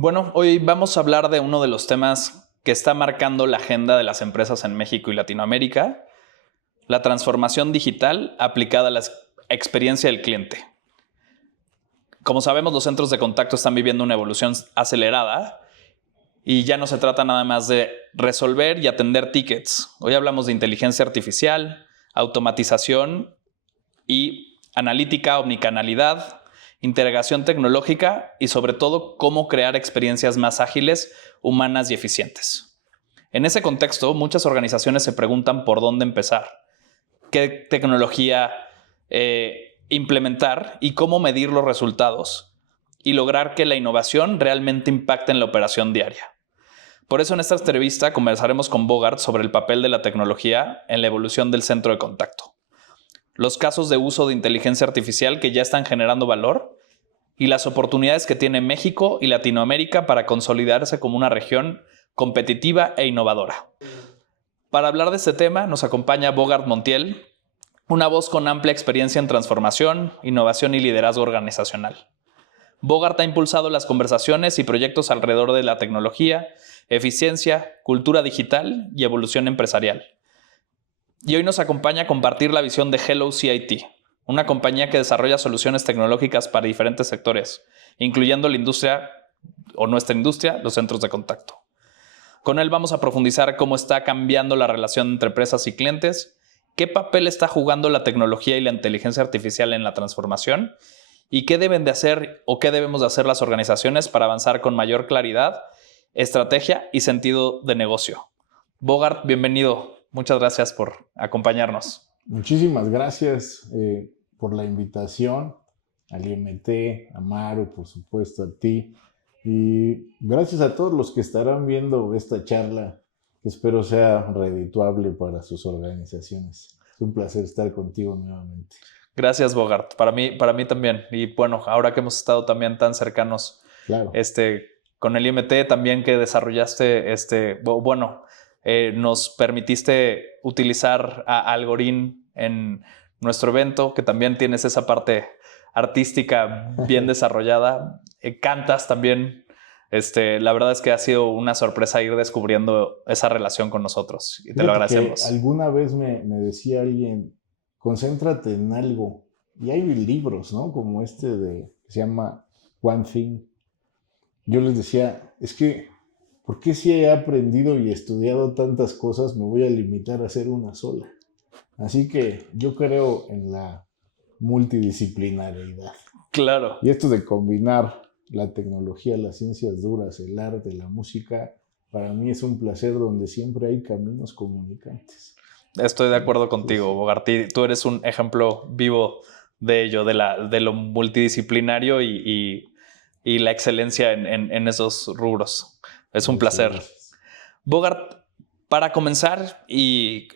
Bueno, hoy vamos a hablar de uno de los temas que está marcando la agenda de las empresas en México y Latinoamérica, la transformación digital aplicada a la experiencia del cliente. Como sabemos, los centros de contacto están viviendo una evolución acelerada y ya no se trata nada más de resolver y atender tickets. Hoy hablamos de inteligencia artificial, automatización y analítica, omnicanalidad, integración tecnológica y sobre todo cómo crear experiencias más ágiles, humanas y eficientes. En ese contexto, muchas organizaciones se preguntan por dónde empezar, qué tecnología implementar y cómo medir los resultados y lograr que la innovación realmente impacte en la operación diaria. Por eso en esta entrevista conversaremos con Bogart sobre el papel de la tecnología en la evolución del centro de contacto, los casos de uso de inteligencia artificial que ya están generando valor y las oportunidades que tiene México y Latinoamérica para consolidarse como una región competitiva e innovadora. Para hablar de este tema nos acompaña Bogart Montiel, una voz con amplia experiencia en transformación, innovación y liderazgo organizacional. Bogart ha impulsado las conversaciones y proyectos alrededor de la tecnología, eficiencia, cultura digital y evolución empresarial. Y hoy nos acompaña a compartir la visión de Hello CIT, una compañía que desarrolla soluciones tecnológicas para diferentes sectores, incluyendo la industria o nuestra industria, los centros de contacto. Con él vamos a profundizar cómo está cambiando la relación entre empresas y clientes, qué papel está jugando la tecnología y la inteligencia artificial en la transformación y qué deben de hacer o qué debemos de hacer las organizaciones para avanzar con mayor claridad, estrategia y sentido de negocio. Bogart, bienvenido. Muchas gracias por acompañarnos. Muchísimas gracias por la invitación al IMT, a Maru, por supuesto, a ti. Y gracias a todos los que estarán viendo esta charla, que espero sea redituable para sus organizaciones. Es un placer estar contigo nuevamente. Gracias, Bogart. Para mí también. Y bueno, ahora que hemos estado también tan cercanos, Claro. Con el IMT también que desarrollaste, nos permitiste utilizar a Algorín en nuestro evento, que también tienes esa parte artística bien desarrollada. Cantas también. La verdad es que ha sido una sorpresa ir descubriendo esa relación con nosotros y te lo Fíjate que agradecemos. alguna vez me decía alguien, concéntrate en algo. Y hay libros, ¿no? Como que se llama One Thing. Yo les decía, es que, ¿por qué si he aprendido y estudiado tantas cosas me voy a limitar a hacer una sola? Así que yo creo en la multidisciplinariedad. Claro. Y esto de combinar la tecnología, las ciencias duras, el arte, la música, para mí es un placer donde siempre hay caminos comunicantes. Estoy de acuerdo contigo, Bogart. Tú eres un ejemplo vivo de ello, de lo multidisciplinario y la excelencia en esos rubros. Es un placer. Gracias. Bogart, para comenzar y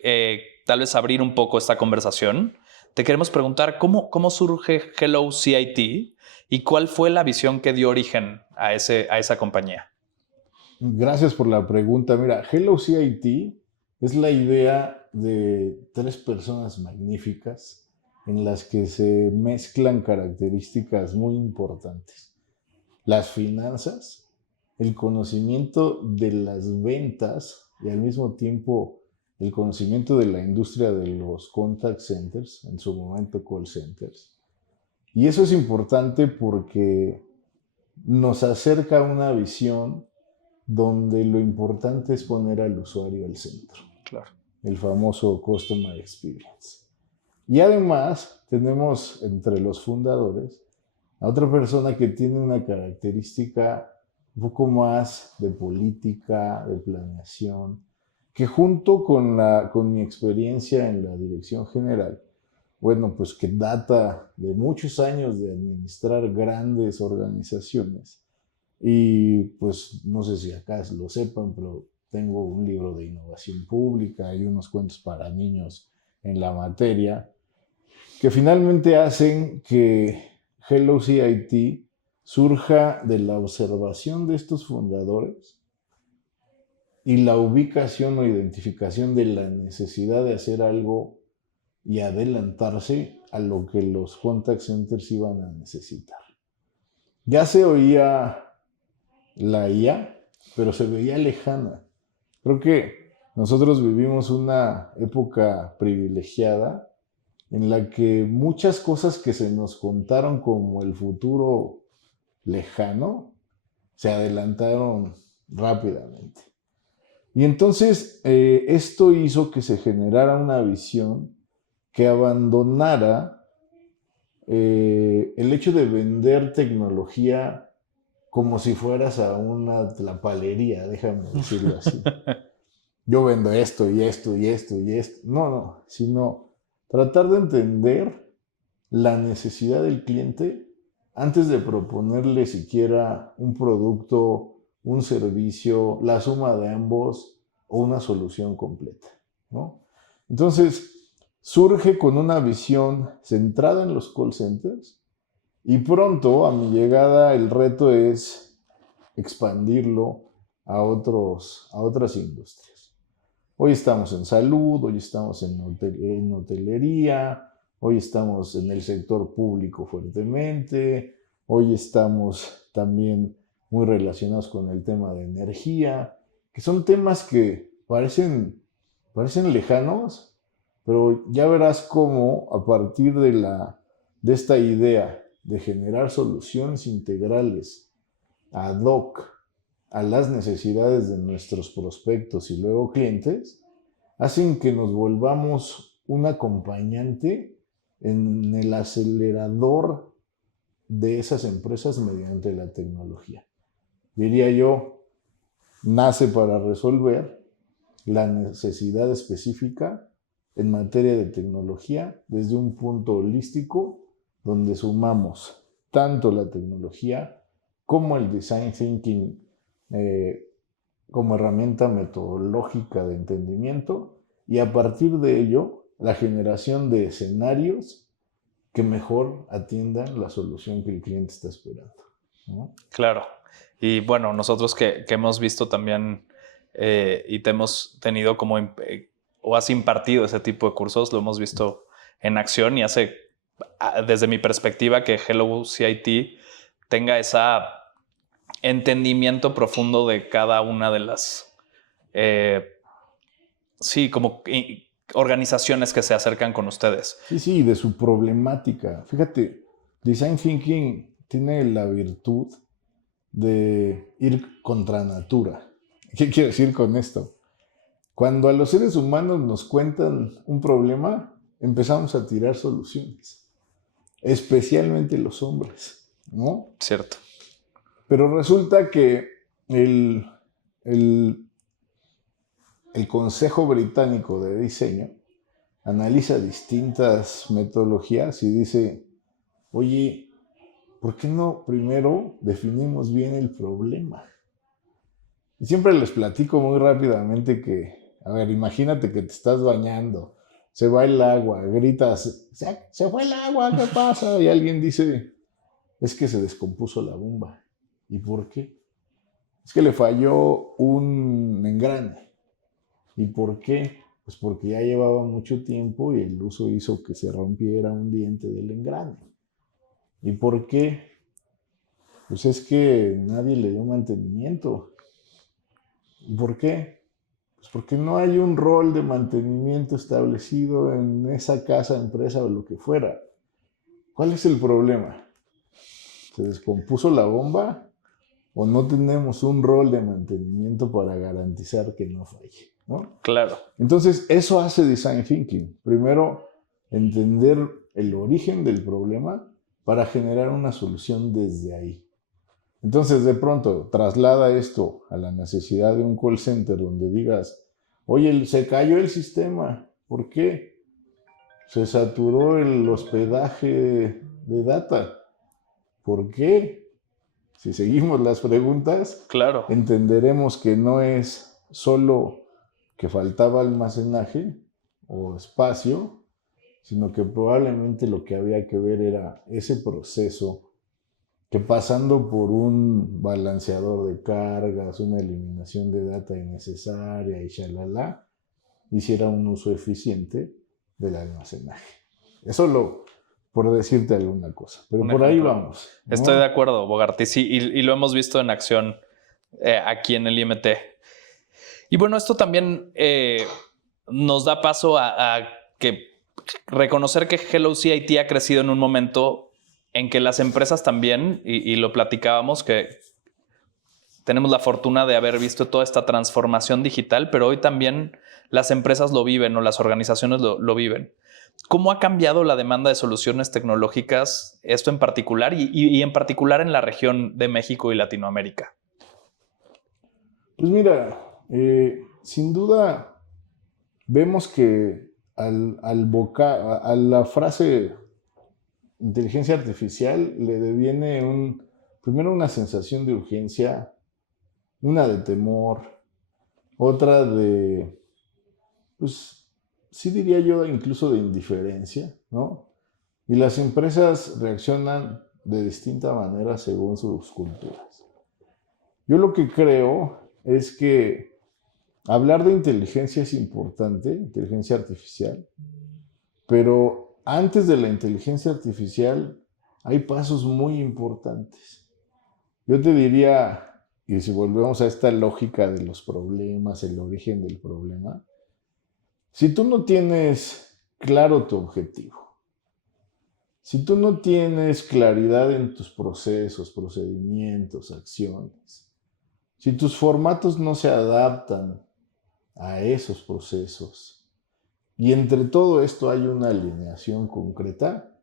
tal vez abrir un poco esta conversación, te queremos preguntar cómo surge Hello CIT y cuál fue la visión que dio origen a esa compañía. Gracias por la pregunta. Mira, Hello CIT es la idea de tres personas magníficas en las que se mezclan características muy importantes. Las finanzas, el conocimiento de las ventas y al mismo tiempo el conocimiento de la industria de los contact centers, en su momento call centers. Y eso es importante porque nos acerca a una visión donde lo importante es poner al usuario al centro. Claro. El famoso Customer Experience. Y además tenemos entre los fundadores a otra persona que tiene una característica un poco más de política, de planeación, que junto con mi experiencia en la dirección general, bueno, pues que data de muchos años de administrar grandes organizaciones, y pues no sé si acá lo sepan, pero tengo un libro de innovación pública y unos cuentos para niños en la materia, que finalmente hacen que Hello CIT surja de la observación de estos fundadores y la ubicación o identificación de la necesidad de hacer algo y adelantarse a lo que los contact centers iban a necesitar. Ya se oía la IA, pero se veía lejana. Creo que nosotros vivimos una época privilegiada en la que muchas cosas que se nos contaron como el futuro lejano se adelantaron rápidamente. Y entonces esto hizo que se generara una visión que abandonara el hecho de vender tecnología como si fueras a una tlapalería, déjame decirlo así. Yo vendo esto y esto y esto y esto. No, sino tratar de entender la necesidad del cliente antes de proponerle siquiera un producto, un servicio, la suma de ambos o una solución completa, ¿no? Entonces, surge con una visión centrada en los call centers y pronto, a mi llegada, el reto es expandirlo a otras industrias. Hoy estamos en salud, hoy estamos en hotelería, hoy estamos en el sector público fuertemente, hoy estamos también muy relacionados con el tema de energía, que son temas que parecen lejanos, pero ya verás cómo a partir de esta idea de generar soluciones integrales ad hoc a las necesidades de nuestros prospectos y luego clientes, hacen que nos volvamos un acompañante en el acelerador de esas empresas mediante la tecnología. Diría yo, nace para resolver la necesidad específica en materia de tecnología desde un punto holístico donde sumamos tanto la tecnología como el design thinking como herramienta metodológica de entendimiento y a partir de ello la generación de escenarios que mejor atiendan la solución que el cliente está esperando, ¿no? Claro. Y bueno, nosotros que hemos visto también y te hemos tenido como o has impartido ese tipo de cursos, lo hemos visto en acción y hace, desde mi perspectiva, que Hello CIT tenga ese entendimiento profundo de cada una de las, sí, como organizaciones que se acercan con ustedes. Sí, de su problemática. Fíjate, Design Thinking tiene la virtud de ir contra natura. ¿Qué quiero decir con esto? Cuando a los seres humanos nos cuentan un problema, empezamos a tirar soluciones, especialmente los hombres, ¿no? Cierto. Pero resulta que el, el, el Consejo Británico de Diseño analiza distintas metodologías y dice, oye, ¿por qué no primero definimos bien el problema? Y siempre les platico muy rápidamente que, a ver, imagínate que te estás bañando, se va el agua, gritas, se fue el agua, ¿qué pasa? Y alguien dice, es que se descompuso la bomba. ¿Y por qué? Es que le falló un engrane. ¿Y por qué? Pues porque ya llevaba mucho tiempo y el uso hizo que se rompiera un diente del engrane. ¿Y por qué? Pues es que nadie le dio mantenimiento. ¿Y por qué? Pues porque no hay un rol de mantenimiento establecido en esa casa, empresa o lo que fuera. ¿Cuál es el problema? ¿Se descompuso la bomba o no tenemos un rol de mantenimiento para garantizar que no falle, ¿no? Claro. Entonces, eso hace Design Thinking. Primero, entender el origen del problema para generar una solución desde ahí. Entonces, de pronto, traslada esto a la necesidad de un call center donde digas, oye, se cayó el sistema. ¿Por qué? Se saturó el hospedaje de data. ¿Por qué? Si seguimos las preguntas, Claro. entenderemos que no es solo que faltaba almacenaje o espacio, sino que probablemente lo que había que ver era ese proceso que pasando por un balanceador de cargas, una eliminación de data innecesaria y shalala, hiciera un uso eficiente del almacenaje. Eso por decirte alguna cosa, pero por ahí vamos, ¿no? Estoy de acuerdo, Bogart, y sí, y lo hemos visto en acción aquí en el IMT. Y bueno, esto también nos da paso a que reconocer que Hello CIT ha crecido en un momento en que las empresas también, y lo platicábamos, que tenemos la fortuna de haber visto toda esta transformación digital, pero hoy también las empresas lo viven o las organizaciones lo viven. ¿Cómo ha cambiado la demanda de soluciones tecnológicas, esto en particular, y en particular en la región de México y Latinoamérica? Pues mira, sin duda vemos que a la frase inteligencia artificial le deviene primero una sensación de urgencia, una de temor, otra de, pues sí diría yo incluso de indiferencia, ¿no? Y las empresas reaccionan de distinta manera según sus culturas. Yo lo que creo es que hablar de inteligencia es importante, inteligencia artificial, pero antes de la inteligencia artificial hay pasos muy importantes. Yo te diría, y si volvemos a esta lógica de los problemas, el origen del problema, si tú no tienes claro tu objetivo, si tú no tienes claridad en tus procesos, procedimientos, acciones, si tus formatos no se adaptan a esos procesos y entre todo esto hay una alineación concreta,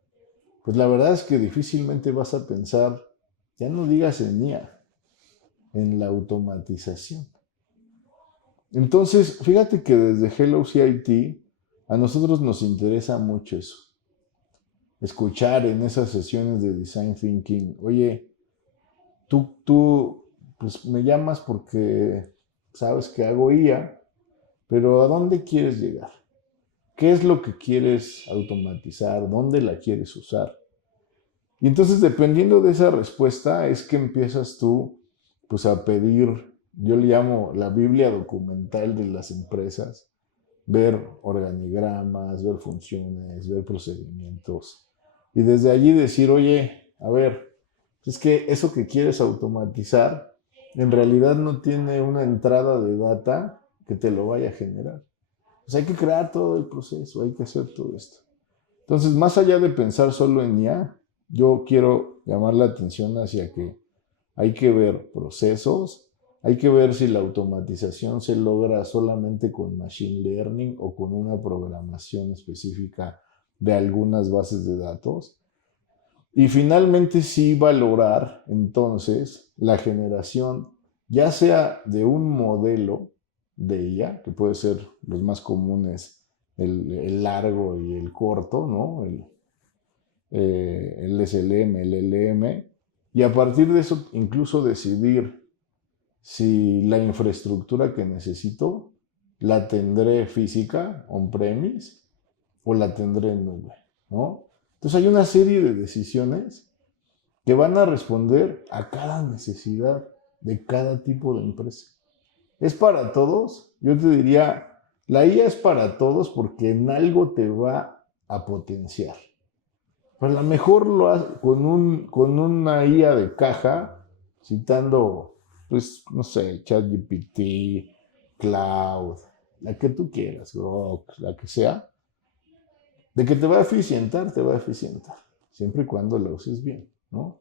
pues la verdad es que difícilmente vas a pensar, ya no digas en IA, en la automatización. Entonces, fíjate que desde Hello CIT a nosotros nos interesa mucho eso. Escuchar en esas sesiones de Design Thinking, oye, tú pues me llamas porque sabes que hago IA, pero ¿a dónde quieres llegar? ¿Qué es lo que quieres automatizar? ¿Dónde la quieres usar? Y entonces, dependiendo de esa respuesta, es que empiezas tú pues a pedir, yo le llamo la Biblia documental de las empresas, ver organigramas, ver funciones, ver procedimientos. Y desde allí decir, oye, a ver, es que eso que quieres automatizar en realidad no tiene una entrada de data que te lo vaya a generar. Pues hay que crear todo el proceso, hay que hacer todo esto. Entonces, más allá de pensar solo en IA, yo quiero llamar la atención hacia que hay que ver procesos, hay que ver si la automatización se logra solamente con machine learning o con una programación específica de algunas bases de datos. Y finalmente sí valorar entonces la generación, ya sea de un modelo de IA, que puede ser los más comunes, el largo y el corto, ¿no? El SLM, el LM, y a partir de eso incluso decidir si la infraestructura que necesito la tendré física, on-premise, o la tendré en nube, ¿no? Entonces hay una serie de decisiones que van a responder a cada necesidad de cada tipo de empresa. ¿Es para todos? Yo te diría, la IA es para todos porque en algo te va a potenciar. Pero a lo mejor lo hace con una IA de caja, citando, pues, no sé, ChatGPT, Cloud, la que tú quieras, Grok, la que sea. De que te va a eficientar, te va a eficientar, siempre y cuando lo uses bien, ¿no?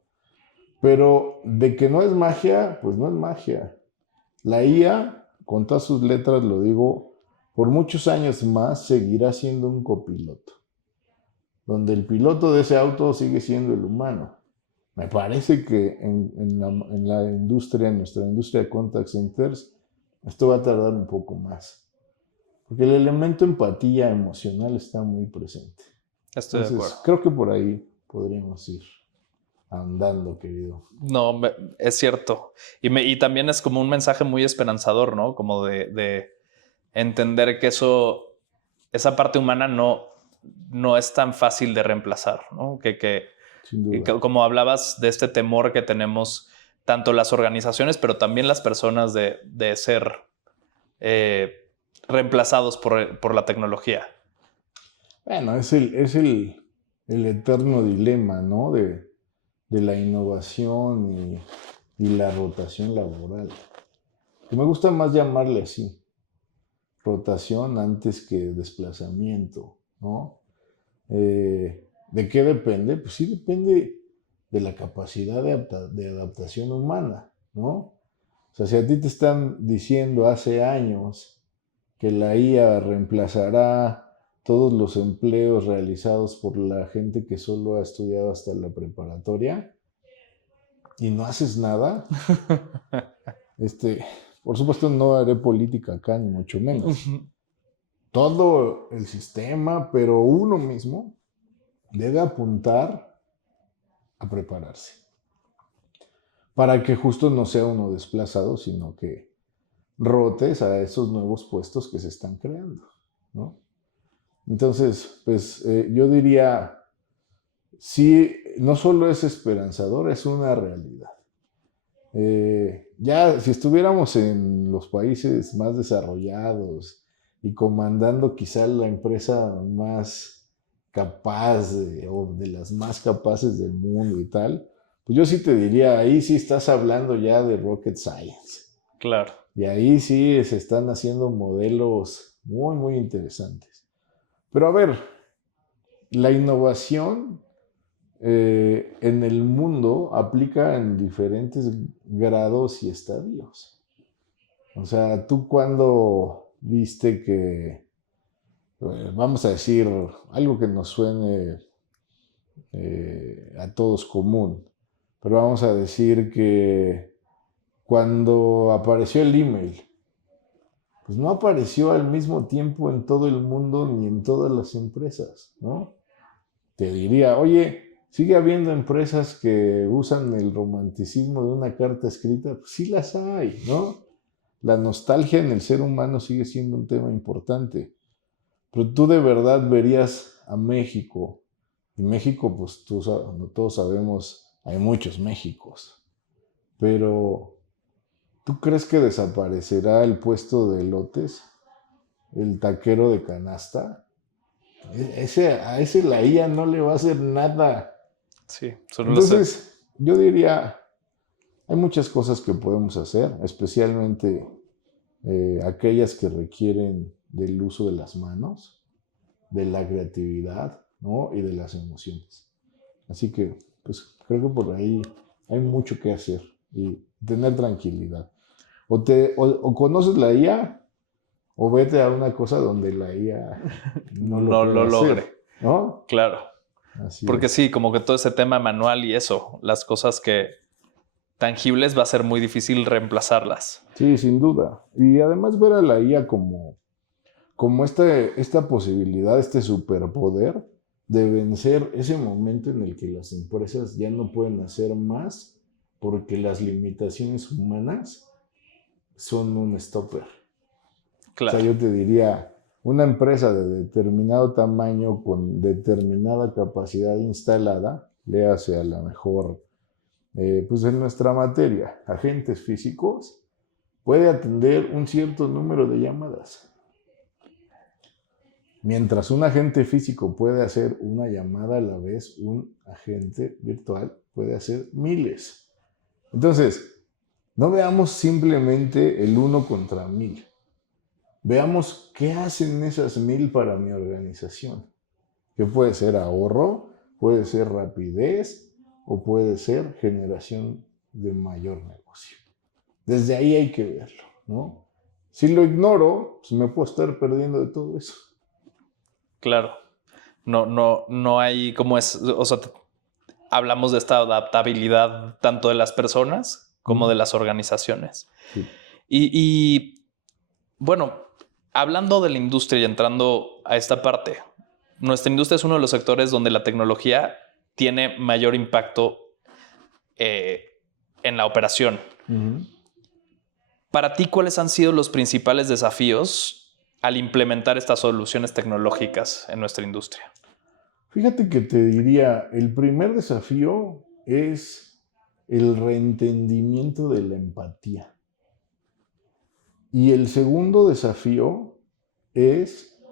Pero de que no es magia, pues no es magia. La IA, con todas sus letras lo digo, por muchos años más seguirá siendo un copiloto, donde el piloto de ese auto sigue siendo el humano. Me parece que en la industria, en nuestra industria de contact centers, esto va a tardar un poco más. Porque el elemento empatía emocional está muy presente. Estoy de acuerdo. Creo que por ahí podríamos ir andando, querido. No, es cierto. Y también es como un mensaje muy esperanzador, ¿no? Como de entender que esa parte humana no es tan fácil de reemplazar, ¿no? Sin duda. Como hablabas de este temor que tenemos tanto las organizaciones, pero también las personas de ser reemplazados por la tecnología. Bueno, es el eterno dilema, ¿no? De la innovación y la rotación laboral. que me gusta más llamarle así, rotación antes que desplazamiento, ¿no? ¿De qué depende? Pues sí depende de la capacidad de adaptación humana, ¿no? O sea, si a ti te están diciendo hace años que la IA reemplazará todos los empleos realizados por la gente que solo ha estudiado hasta la preparatoria y no haces nada, este, por supuesto no haré política acá, ni mucho menos. Todo el sistema, pero uno mismo debe apuntar a prepararse para que justo no sea uno desplazado, sino que rotes a esos nuevos puestos que se están creando, ¿no? Entonces, pues yo diría, sí, no solo es esperanzador, es una realidad. Ya si estuviéramos en los países más desarrollados y comandando quizá la empresa más capaz o de las más capaces del mundo y tal, pues yo sí te diría, ahí sí estás hablando ya de rocket science. Claro. Y ahí sí se están haciendo modelos muy, muy interesantes. Pero a ver, la innovación en el mundo aplica en diferentes grados y estadios. O sea, tú cuando viste que, vamos a decir, algo que nos suene a todos común, pero vamos a decir que cuando apareció el email, pues no apareció al mismo tiempo en todo el mundo ni en todas las empresas, ¿no? Te diría, oye, sigue habiendo empresas que usan el romanticismo de una carta escrita, pues sí las hay, ¿no? La nostalgia en el ser humano sigue siendo un tema importante, pero tú de verdad verías a México, y México, pues todos sabemos, hay muchos Méxicos, pero ¿tú crees que desaparecerá el puesto de elotes, el taquero de canasta? A ese la IA no le va a hacer nada. Sí, solo lo sé. Entonces, yo diría, hay muchas cosas que podemos hacer, especialmente aquellas que requieren del uso de las manos, de la creatividad, ¿no? Y de las emociones. Así que, pues, creo que por ahí hay mucho que hacer y tener tranquilidad. O conoces la IA o vete a una cosa donde la IA no lo No lo pueda hacer, logre. ¿no? Claro. Así Porque es. sí, como que todo ese tema manual y eso, las cosas que tangibles va a ser muy difícil reemplazarlas. Sí, sin duda. Y además ver a la IA como esta posibilidad, este superpoder de vencer ese momento en el que las empresas ya no pueden hacer más porque las limitaciones humanas son un stopper. O sea, Claro. yo te diría, una empresa de determinado tamaño con determinada capacidad instalada, léase a la mejor, pues en nuestra materia, agentes físicos, puede atender un cierto número de llamadas. Mientras un agente físico puede hacer una llamada a la vez, un agente virtual puede hacer miles. Entonces, no veamos simplemente el 1 contra 1000. Veamos qué hacen esas 1000 para mi organización. Que puede ser ahorro, puede ser rapidez o puede ser generación de mayor negocio. Desde ahí hay que verlo, ¿no? Si lo ignoro, pues me puedo estar perdiendo de todo eso. Claro. No hay como es, o sea, hablamos de esta adaptabilidad tanto de las personas como de las organizaciones. Sí. Y bueno, hablando de la industria y entrando a esta parte, nuestra industria es uno de los sectores donde la tecnología tiene mayor impacto en la operación. Uh-huh. Para ti, ¿cuáles han sido los principales desafíos al implementar estas soluciones tecnológicas en nuestra industria? Fíjate que te diría, el primer desafío es el reentendimiento de la empatía. Y el segundo desafío es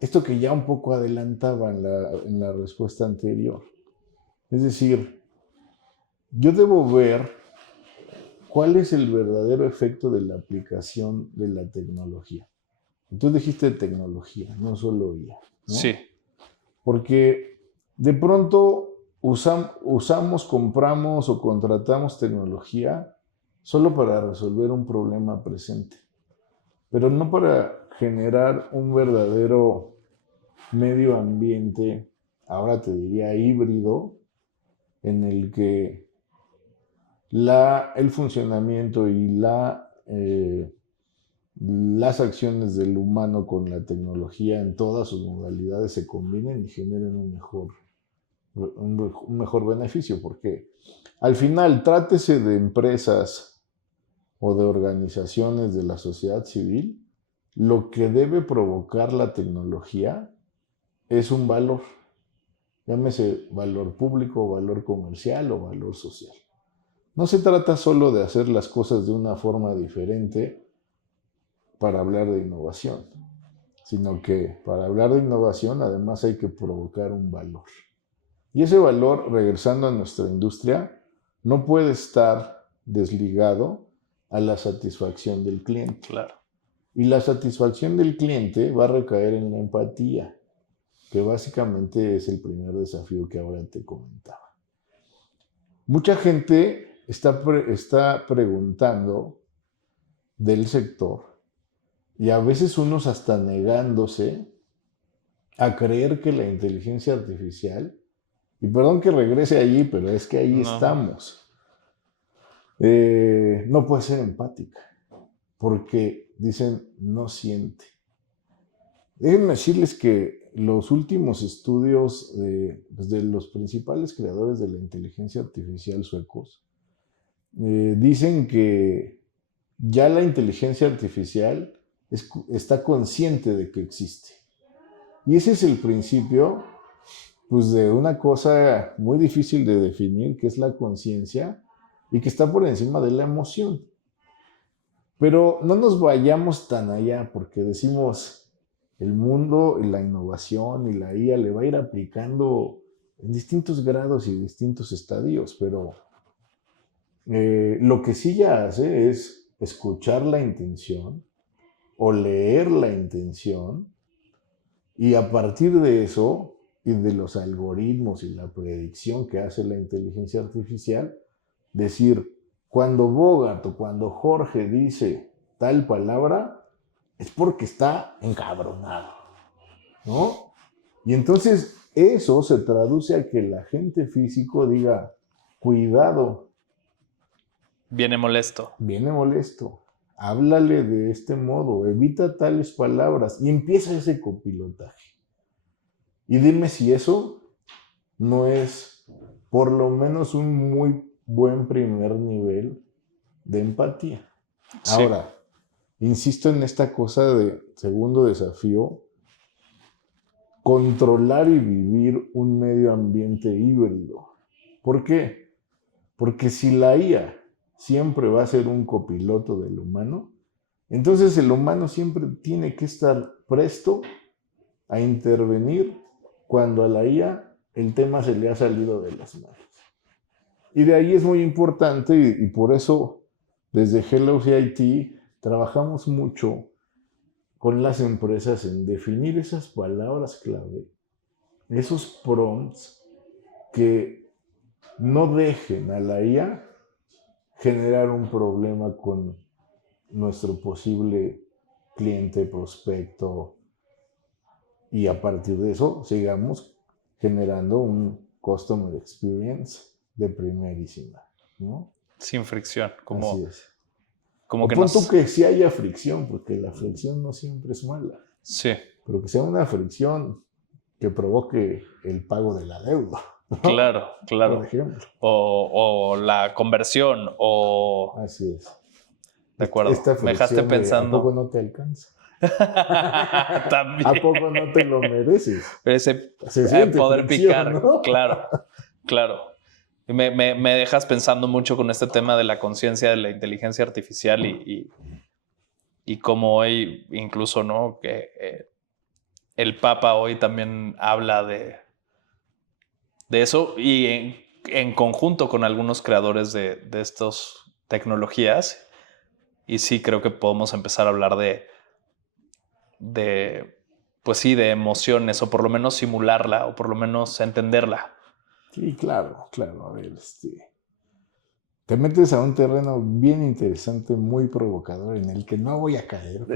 esto que ya un poco adelantaba en la respuesta anterior. Es decir, yo debo ver ¿cuál es el verdadero efecto de la aplicación de la tecnología? Tú dijiste tecnología, no solo IA, ¿no? Sí. Porque de pronto usamos, compramos o contratamos tecnología solo para resolver un problema presente, pero no para generar un verdadero medio ambiente, ahora te diría híbrido, en el que el funcionamiento y las acciones del humano con la tecnología en todas sus modalidades se combinen y generen un mejor beneficio, porque al final, trátese de empresas o de organizaciones de la sociedad civil, lo que debe provocar la tecnología es un valor, llámese valor público, valor comercial o valor social. No se trata solo de hacer las cosas de una forma diferente para hablar de innovación, sino que para hablar de innovación además hay que provocar un valor. Y ese valor, regresando a nuestra industria, no puede estar desligado a la satisfacción del cliente. Claro. Y la satisfacción del cliente va a recaer en la empatía, que básicamente es el primer desafío que ahora te comentaba. Mucha gente está preguntando del sector y a veces unos hasta negándose a creer que la inteligencia artificial, y perdón que regrese allí, pero es que ahí estamos, no puede ser empática, porque dicen no siente. Déjenme decirles que los últimos estudios de los principales creadores de la inteligencia artificial suecos dicen que ya la inteligencia artificial está consciente de que existe. Y ese es el principio, pues, de una cosa muy difícil de definir, que es la conciencia, y que está por encima de la emoción. Pero no nos vayamos tan allá, porque decimos, el mundo, la innovación y la IA le va a ir aplicando en distintos grados y distintos estadios, pero lo que sí ya hace es escuchar la intención o leer la intención, y a partir de eso y de los algoritmos y la predicción que hace la inteligencia artificial, decir, cuando Bogart o cuando Jorge dice tal palabra, es porque está encabronado, ¿no? Y entonces eso se traduce a que el agente físico diga, cuidado. Viene molesto. Viene molesto. Háblale de este modo, evita tales palabras y empieza ese copilotaje. Y dime si eso no es por lo menos un muy buen primer nivel de empatía. Sí. Ahora, insisto en esta cosa de segundo desafío, controlar y vivir un medio ambiente híbrido. ¿Por qué? Porque si la IA siempre va a ser un copiloto del humano, entonces el humano siempre tiene que estar presto a intervenir cuando a la IA el tema se le ha salido de las manos. Y de ahí es muy importante, y por eso desde Hello CIT trabajamos mucho con las empresas en definir esas palabras clave, esos prompts que no dejen a la IA generar un problema con nuestro posible cliente, prospecto, y a partir de eso sigamos generando un customer experience de primerísima, ¿no? Sin fricción. Así es. Como o que pon tú que sí haya fricción, porque la fricción no siempre es mala. Sí. Pero que sea una fricción que provoque el pago de la deuda, ¿no? Claro, claro. Por ejemplo. O la conversión, o... Así es. De acuerdo. Me dejaste pensando. ¿A poco no te alcanza? También. ¿A poco no te lo mereces? Ese Se siente poder fricción, picar, ¿no? claro, claro. Me dejas pensando mucho con este tema de la conciencia de la inteligencia artificial y cómo hoy incluso, ¿no? Que el Papa hoy también habla de eso y en conjunto con algunos creadores de estos tecnologías y sí creo que podemos empezar a hablar pues sí, de emociones o por lo menos simularla o por lo menos entenderla. Sí, claro. A ver, te metes a un terreno bien interesante, muy provocador, en el que no voy a caer,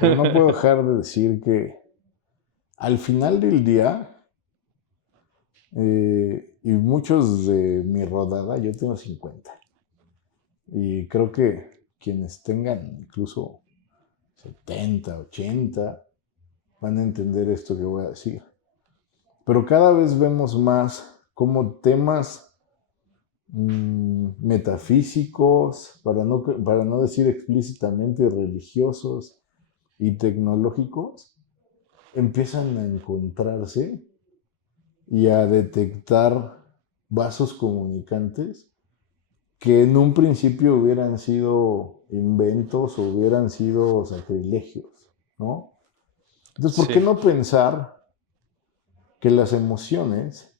pero no puedo dejar de decir que al final del día, y muchos de mi rodada, yo tengo 50, y creo que quienes tengan incluso 70, 80, van a entender esto que voy a decir. Pero cada vez vemos más como temas metafísicos, para no decir explícitamente religiosos y tecnológicos, empiezan a encontrarse y a detectar vasos comunicantes que en un principio hubieran sido inventos o hubieran sido sacrilegios, ¿no? Entonces, ¿por qué Sí, no pensar que las emociones,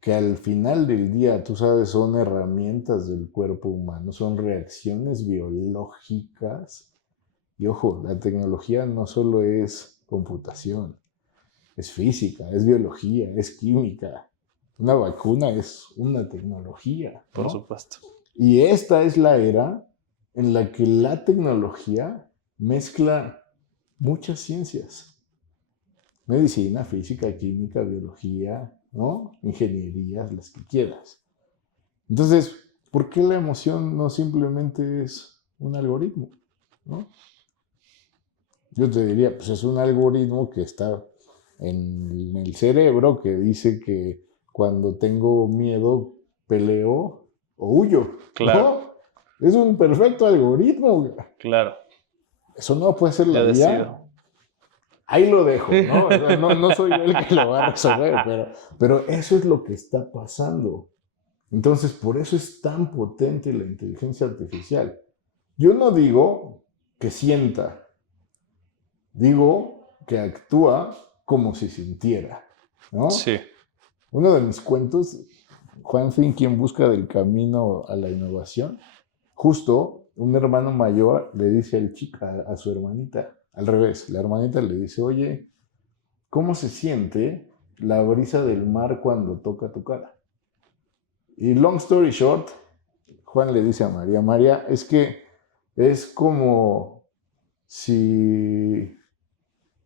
que al final del día, tú sabes, son herramientas del cuerpo humano, son reacciones biológicas? Y ojo, la tecnología no solo es computación, es física, es biología, es química. Una vacuna es una tecnología, por ¿no? supuesto. Y esta es la era en la que la tecnología mezcla muchas ciencias. Medicina, física, química, biología, ¿no? Ingenierías, las que quieras. Entonces, ¿por qué la emoción no simplemente es un algoritmo? ¿No? Yo te diría, pues es un algoritmo que está en el cerebro que dice que cuando tengo miedo peleo o huyo, Claro, ¿no? Es un perfecto algoritmo. claro. Eso no puede ser la Yo IA. decido. Ahí lo dejo, ¿no? O sea, no soy yo el que lo va a resolver, pero eso es lo que está pasando. Entonces, por eso es tan potente la inteligencia artificial. Yo no digo que sienta, digo que actúa como si sintiera, ¿no? Sí, Uno de mis cuentos, Juan Finky en busca del camino a la innovación, justo un hermano mayor le dice a su hermanita, al revés, la hermanita le dice, oye, ¿cómo se siente la brisa del mar cuando toca tu cara? Y long story short, Juan le dice a María, María, es que es como si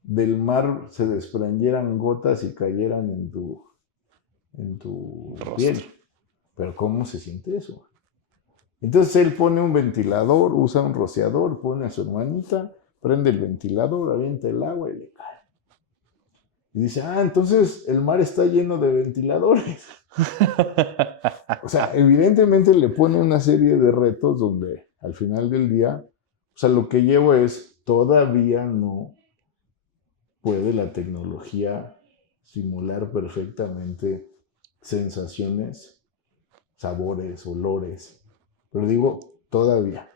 del mar se desprendieran gotas y cayeran en tu rostro. piel. Pero ¿cómo se siente eso? Entonces él pone un ventilador, usa un rociador, pone a su hermanita, prende el ventilador, avienta el agua y le cae. Y dice, entonces el mar está lleno de ventiladores. O sea, evidentemente le pone una serie de retos donde al final del día, o sea, lo que llevo es, todavía no puede la tecnología simular perfectamente sensaciones, sabores, olores. Pero digo, todavía.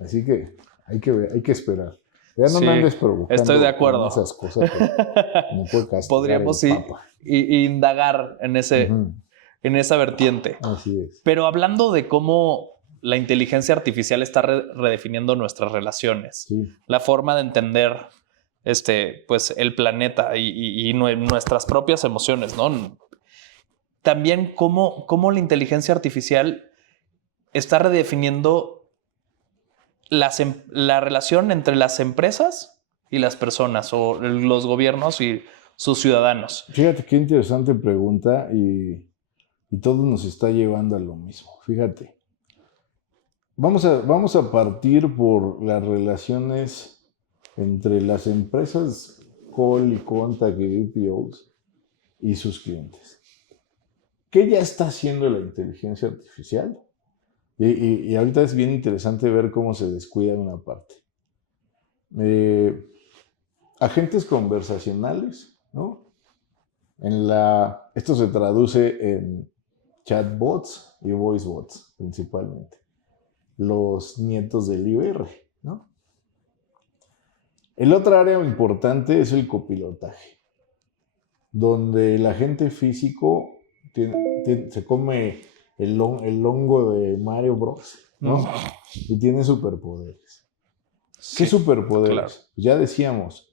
Así que hay que esperar. Ya no me Sí, andes estoy de provocando con acuerdo. esas cosas que me puede castigar el Podríamos Papa. indagar Ujú, en esa vertiente. así es. Pero hablando de cómo la inteligencia artificial está redefiniendo nuestras relaciones, Sí. la forma de entender pues, el planeta y nuestras propias emociones, ¿no? También cómo la inteligencia artificial está redefiniendo la relación entre las empresas y las personas o los gobiernos y sus ciudadanos. Fíjate qué interesante pregunta y todo nos está llevando a lo mismo. Fíjate. Vamos a partir por las relaciones entre las empresas call y contact y BPOs y sus clientes. ¿Qué ya está haciendo la inteligencia artificial? Y ahorita es bien interesante ver cómo se descuida una parte. Eh, Agentes conversacionales, ¿no? Esto se traduce en chatbots y voicebots principalmente. Los nietos del IBR, ¿no? El otro área importante es el copilotaje, donde el agente físico se come el hongo de Mario Bros. ¿no? Mm. Y tiene superpoderes. ¿Qué Sí, superpoderes? claro. Ya decíamos,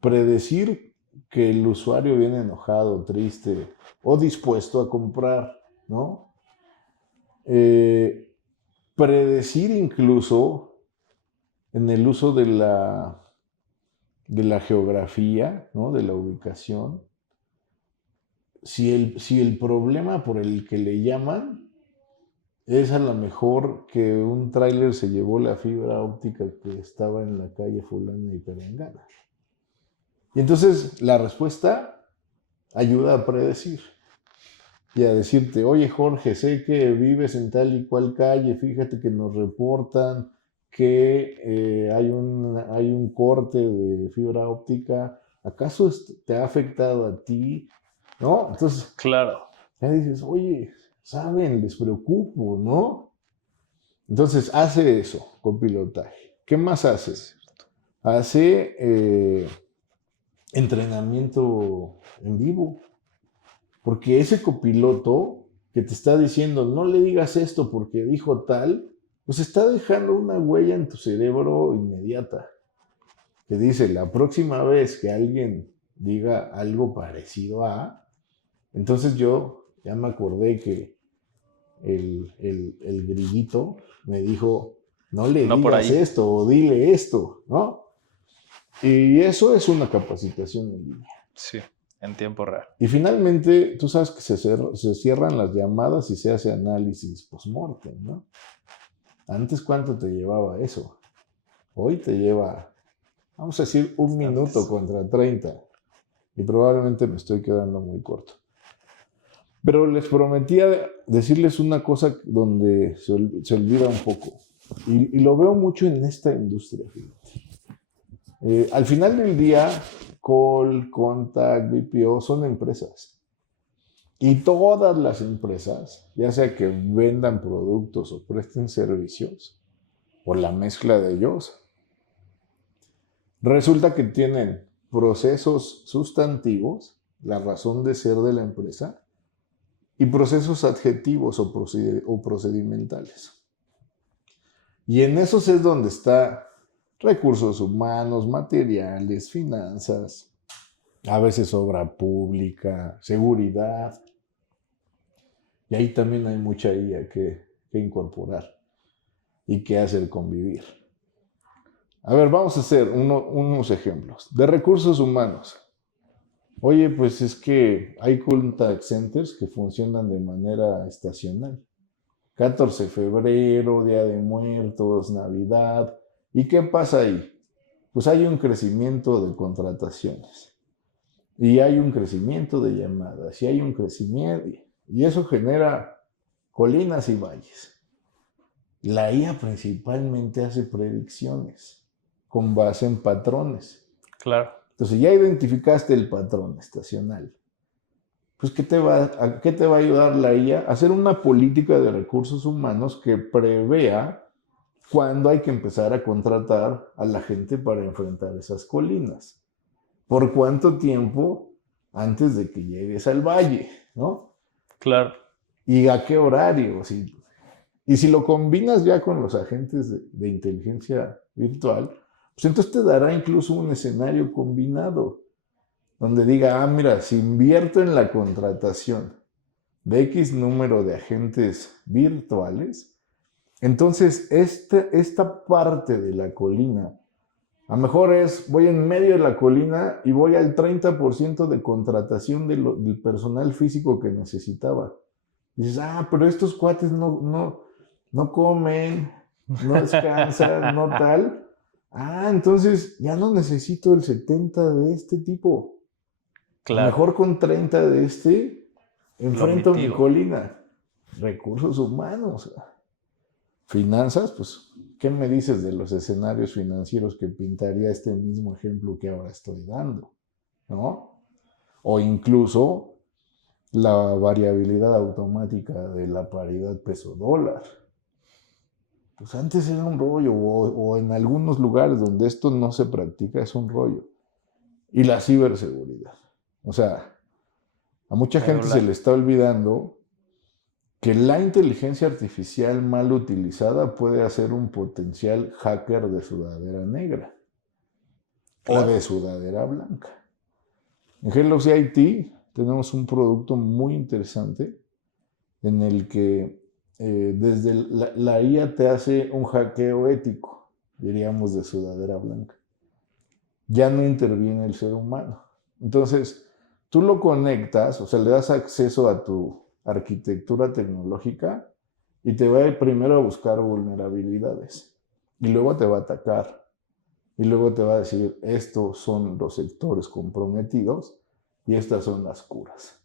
predecir que el usuario viene enojado, triste o dispuesto a comprar, ¿no? Eh, predecir incluso en el uso de la geografía, ¿no? De la ubicación. Si el problema por el que le llaman es a lo mejor que un tráiler se llevó la fibra óptica que estaba en la calle fulana y perengana. Y entonces la respuesta ayuda a predecir y a decirte, oye Jorge, sé que vives en tal y cual calle, fíjate que nos reportan que hay un corte de fibra óptica, ¿acaso te ha afectado a ti? ¿No? Entonces Claro. ya dices, oye, saben, les preocupo, ¿no? Entonces hace eso con pilotaje. ¿Qué más hace? Hace entrenamiento en vivo. Porque ese copiloto que te está diciendo, no le digas esto porque dijo tal, pues está dejando una huella en tu cerebro inmediata. Que dice, la próxima vez que alguien diga algo parecido a, entonces yo ya me acordé que el grillito me dijo, no le No por digas ahí. esto o dile esto, ¿no? Y eso es una capacitación en línea. Sí, en tiempo real. Y finalmente, tú sabes que se cierran las llamadas y se hace análisis post-mortem, ¿no? Antes, ¿cuánto te llevaba eso? Hoy te lleva, vamos a decir, 1 minuto Antes. contra 30. Y probablemente me estoy quedando muy corto. Pero les prometía decirles una cosa donde se olvida un poco. Y lo veo mucho en esta industria, fíjate. Al final del día, Call, Contact, BPO son empresas. Y todas las empresas, ya sea que vendan productos o presten servicios, o la mezcla de ellos, resulta que tienen procesos sustantivos, la razón de ser de la empresa, y procesos adjetivos o procedimentales. Y en esos es donde está recursos humanos, materiales, finanzas, a veces obra pública, seguridad. Y ahí también hay mucha IA que incorporar y que hacer convivir. A ver, vamos a hacer unos ejemplos. De recursos humanos. Oye, pues es que hay contact centers que funcionan de manera estacional. 14 de febrero, Día de Muertos, Navidad. ¿Y qué pasa ahí? Pues hay un crecimiento de contrataciones. Y hay un crecimiento de llamadas. Y hay un crecimiento. Y eso genera colinas y valles. La IA principalmente hace predicciones con base en patrones. Claro. Entonces ya identificaste el patrón estacional. Pues ¿qué te va a ayudar la IA? A hacer una política de recursos humanos que prevea cuándo hay que empezar a contratar a la gente para enfrentar esas colinas. ¿Por cuánto tiempo antes de que llegues al valle? ¿No? Claro. ¿Y a qué horario? Y si lo combinas ya con los agentes de inteligencia virtual, pues entonces te dará incluso un escenario combinado, donde diga, mira, si invierto en la contratación de X número de agentes virtuales, entonces esta parte de la colina, a lo mejor voy en medio de la colina y voy al 30% de contratación del personal físico que necesitaba. Dices, pero estos cuates no comen, no descansan, no tal. Entonces ya no necesito el 70 de este tipo. Claro. Mejor con 30 de este, enfrento mi mitigo. colina. Recursos humanos. Finanzas, pues, ¿qué me dices de los escenarios financieros que pintaría este mismo ejemplo que ahora estoy dando? ¿No? O incluso la variabilidad automática de la paridad peso-dólar. Pues antes era un rollo, o en algunos lugares donde esto no se practica es un rollo. Y la ciberseguridad. O sea, a mucha gente se le está olvidando que la inteligencia artificial mal utilizada puede hacer un potencial hacker de sudadera negra o de sudadera blanca. En Hello CIT tenemos un producto muy interesante en el que desde la IA te hace un hackeo ético, diríamos, de sudadera blanca. Ya no interviene el ser humano. Entonces, tú lo conectas, o sea, le das acceso a tu arquitectura tecnológica y te va primero a buscar vulnerabilidades y luego te va a atacar y luego te va a decir, estos son los sectores comprometidos y estas son las curas.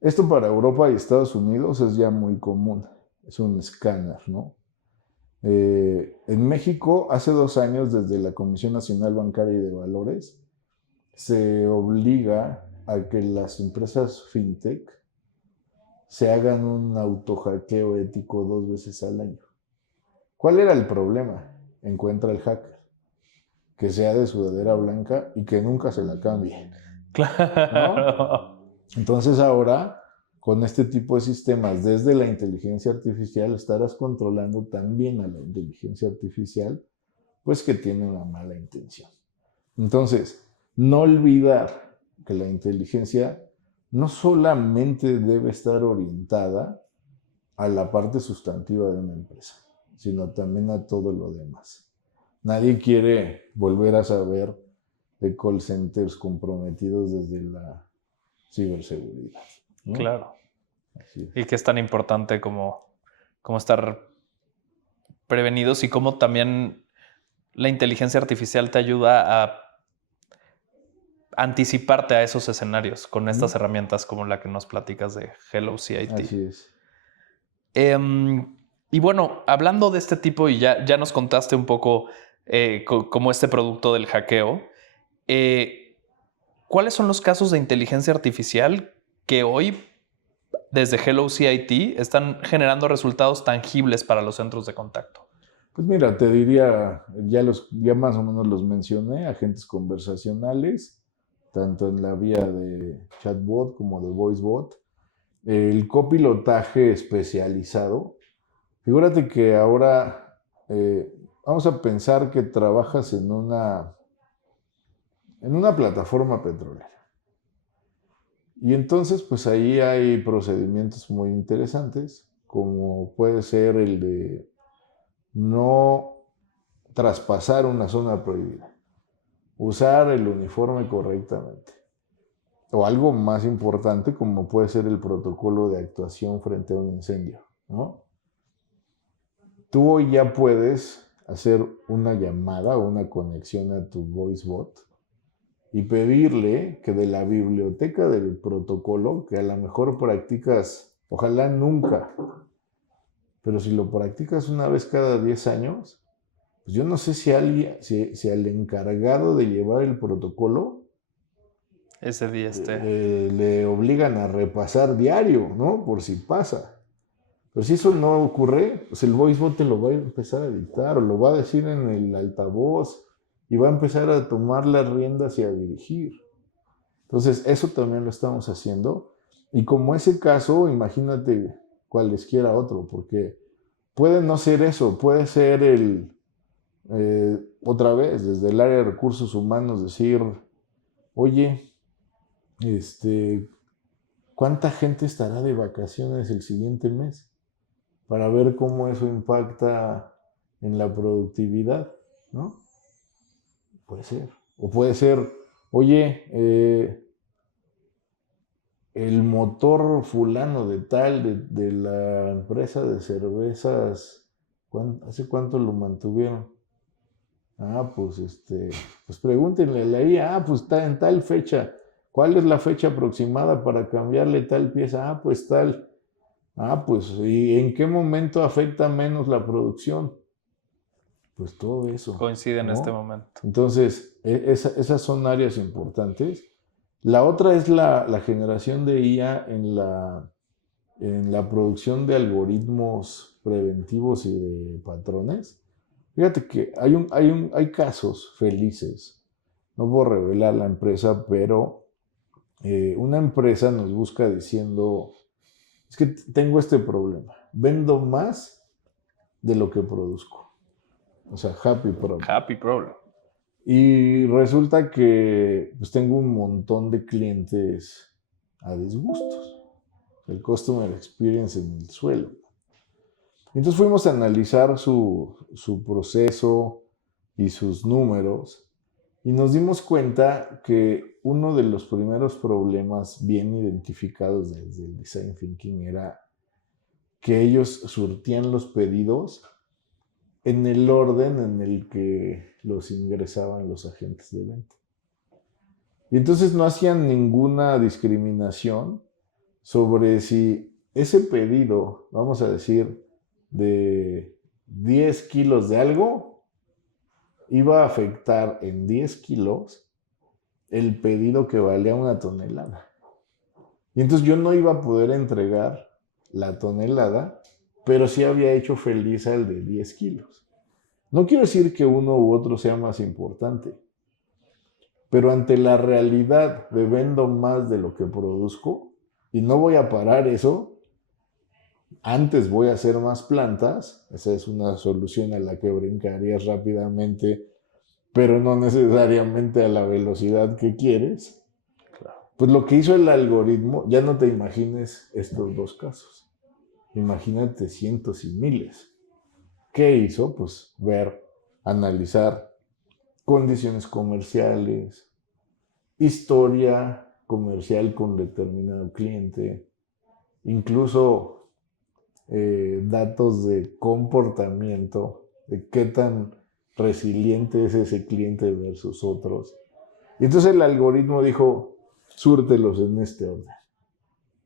Esto para Europa y Estados Unidos es ya muy común, es un escáner, ¿no? En México, hace 2 años, desde la Comisión Nacional Bancaria y de Valores, se obliga a que las empresas fintech se hagan un autohackeo ético 2 veces al año. ¿Cuál era el problema? Encuentra el hacker, que sea de sudadera blanca y que nunca se la cambie. Claro. ¿No? Entonces ahora, con este tipo de sistemas, desde la inteligencia artificial, estarás controlando también a la inteligencia artificial, pues que tiene una mala intención. Entonces, no olvidar que la inteligencia no solamente debe estar orientada a la parte sustantiva de una empresa, sino también a todo lo demás. Nadie quiere volver a saber de call centers comprometidos desde la ciberseguridad, ¿no? Claro. Así es. Y que es tan importante como estar prevenidos y cómo también la inteligencia artificial te ayuda a anticiparte a esos escenarios con estas herramientas como la que nos platicas de Hello CIT. Así es. Y bueno, hablando de este tipo, y ya nos contaste un poco como este producto del hackeo, ¿cuáles son los casos de inteligencia artificial que hoy, desde Hello CIT, están generando resultados tangibles para los centros de contacto? Pues mira, te diría, ya más o menos los mencioné, agentes conversacionales, tanto en la vía de chatbot como de voicebot. El copilotaje especializado. Figúrate que ahora vamos a pensar que trabajas en una plataforma petrolera. Y entonces, pues ahí hay procedimientos muy interesantes, como puede ser el de no traspasar una zona prohibida, usar el uniforme correctamente, o algo más importante como puede ser el protocolo de actuación frente a un incendio, ¿no? Tú hoy ya puedes hacer una llamada o una conexión a tu voicebot y pedirle que de la biblioteca del protocolo, que a lo mejor practicas, ojalá nunca, pero si lo practicas una vez cada 10 años, pues yo no sé si al encargado de llevar el protocolo Ese día le obligan a repasar diario, ¿no? Por si pasa. Pero si eso no ocurre, pues el voicebot te lo va a empezar a dictar o lo va a decir en el altavoz y va a empezar a tomar las riendas y a dirigir. Entonces, eso también lo estamos haciendo. Y como ese caso, imagínate cualesquiera otro, porque puede no ser eso, puede ser otra vez, desde el área de recursos humanos, decir, oye, ¿cuánta gente estará de vacaciones el siguiente mes? Para ver cómo eso impacta en la productividad, ¿no? Puede ser. O puede ser, oye, el motor fulano de tal, de la empresa de cervezas, ¿hace cuánto lo mantuvieron? Ah, pues pues pregúntenle a la IA, pues está en tal fecha. ¿Cuál es la fecha aproximada para cambiarle tal pieza? Ah, pues tal. Ah, pues, ¿y en qué momento afecta menos la producción? Pues todo eso, coincide en ¿no? este momento. Entonces, esas son áreas importantes. La otra es la generación de IA en la producción de algoritmos preventivos y de patrones. Fíjate que hay casos felices. No puedo revelar la empresa, pero una empresa nos busca diciendo, es que tengo este problema. Vendo más de lo que produzco. O sea, happy problem. Happy problem. Y resulta que pues, tengo un montón de clientes a disgustos. El customer experience en el suelo. Entonces fuimos a analizar su proceso y sus números y nos dimos cuenta que uno de los primeros problemas bien identificados desde el Design Thinking era que ellos surtían los pedidos en el orden en el que los ingresaban los agentes de venta. Y entonces no hacían ninguna discriminación sobre si ese pedido, vamos a decir, de 10 kilos de algo, iba a afectar en 10 kilos el pedido que valía una tonelada. Y entonces yo no iba a poder entregar la tonelada, pero sí había hecho feliz al de 10 kilos. No quiero decir que uno u otro sea más importante, pero ante la realidad de vendo más de lo que produzco y no voy a parar eso, antes voy a hacer más plantas, esa es una solución a la que brincarías rápidamente, pero no necesariamente a la velocidad que quieres. Pues lo que hizo el algoritmo, ya no te imagines estos dos casos, imagínate cientos y miles. ¿Qué hizo? Pues ver, analizar condiciones comerciales, historia comercial con determinado cliente, incluso datos de comportamiento, de qué tan resiliente es ese cliente versus otros. Y entonces el algoritmo dijo, súrtelos en este orden.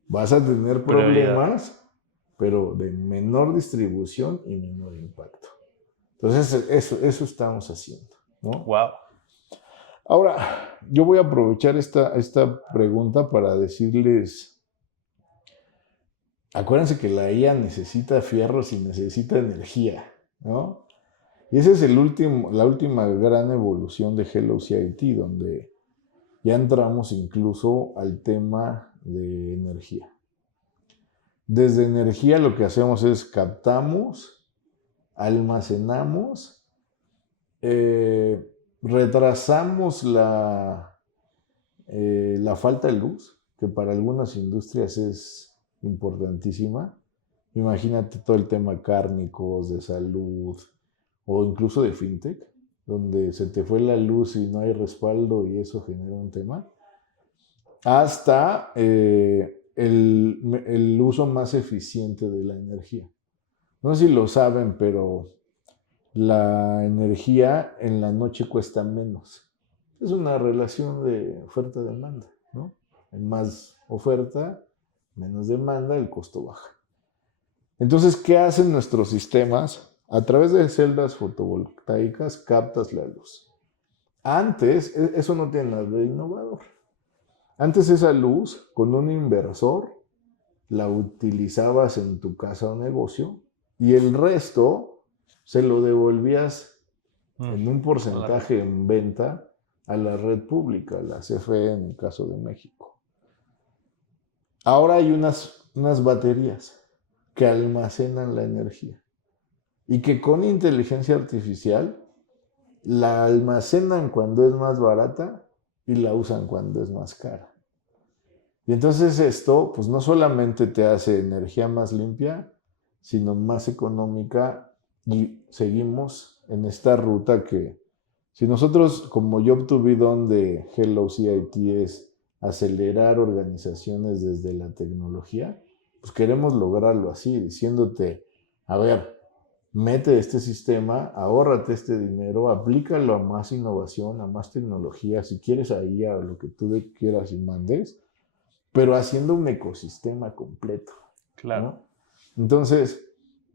Vas a tener problemas, pero de menor distribución y menor impacto. Entonces eso estamos haciendo, ¿no? Wow. Ahora, yo voy a aprovechar esta pregunta para decirles, acuérdense que la IA necesita fierros y necesita energía, ¿no? Y esa es la última gran evolución de Hello CIT, donde ya entramos incluso al tema de energía. Desde energía lo que hacemos es captamos, almacenamos, retrasamos la falta de luz, que para algunas industrias es importantísima. Imagínate todo el tema cárnicos, de salud o incluso de fintech, donde se te fue la luz y no hay respaldo y eso genera un tema, hasta el uso más eficiente de la energía. No sé si lo saben, pero la energía en la noche cuesta menos. Es una relación de oferta-demanda, ¿no? Hay más oferta, menos demanda, el costo baja. Entonces, ¿qué hacen nuestros sistemas? A través de celdas fotovoltaicas captas la luz. Antes, eso no tiene nada de innovador. Antes esa luz, con un inversor, la utilizabas en tu casa o negocio y el resto se lo devolvías en un porcentaje en venta a la red pública, la CFE en el caso de México. Ahora hay unas baterías que almacenan la energía y que con inteligencia artificial la almacenan cuando es más barata y la usan cuando es más cara. Y entonces esto, pues no solamente te hace energía más limpia, sino más económica y seguimos en esta ruta que si nosotros como Job to be Done de Hello CIT es acelerar organizaciones desde la tecnología, pues queremos lograrlo así, diciéndote, a ver, mete este sistema, ahórrate este dinero, aplícalo a más innovación, a más tecnología, si quieres ahí a lo que tú quieras y mandes, pero haciendo un ecosistema completo. Claro. ¿No? Entonces,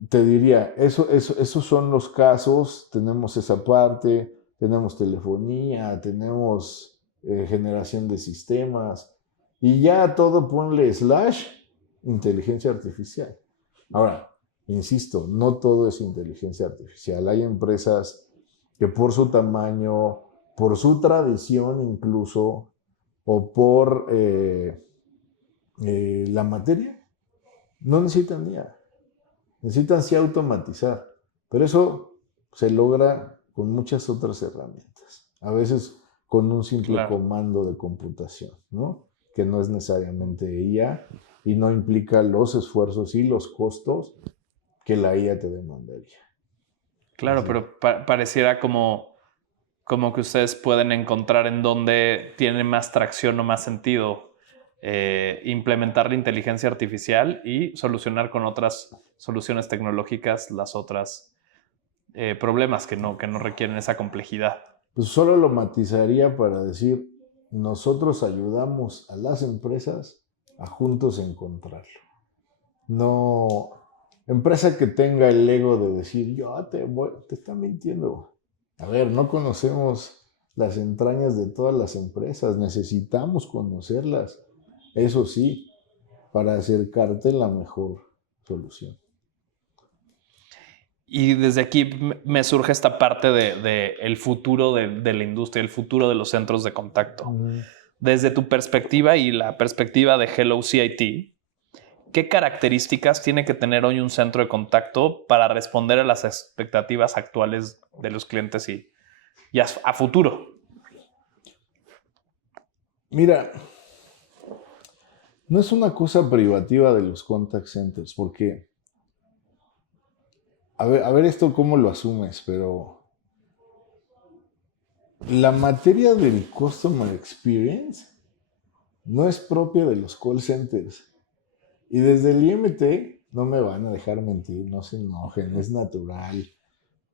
te diría, esos son los casos, tenemos esa parte, tenemos telefonía, tenemos generación de sistemas, y ya todo ponle / inteligencia artificial. Ahora, insisto, no todo es inteligencia artificial. Hay empresas que por su tamaño, por su tradición incluso, o por la materia, No necesitan IA. Necesitan sí automatizar. Pero eso se logra con muchas otras herramientas. A veces con un simple comando de computación, ¿no? Que no es necesariamente IA y no implica los esfuerzos y los costos que la IA te demandaría. Claro, Así. pero pareciera como que ustedes pueden encontrar en dónde tiene más tracción o más sentido implementar la inteligencia artificial y solucionar con otras soluciones tecnológicas las otras problemas que no requieren esa complejidad. Pues solo lo matizaría para decir, nosotros ayudamos a las empresas a juntos encontrarlo. No, empresa que tenga el ego de decir, te está mintiendo. A ver, no conocemos las entrañas de todas las empresas, necesitamos conocerlas. Eso sí, para acercarte a la mejor solución. Y desde aquí me surge esta parte de el futuro de la industria, el futuro de los centros de contacto. Uh-huh. Desde tu perspectiva y la perspectiva de Hello CIT, ¿qué características tiene que tener hoy un centro de contacto para responder a las expectativas actuales de los clientes y a futuro? Mira, no es una cosa privativa de los contact centers, porque, a ver esto cómo lo asumes, pero la materia del Customer Experience no es propia de los call centers. Y desde el IMT, no me van a dejar mentir, no se enojen, es natural.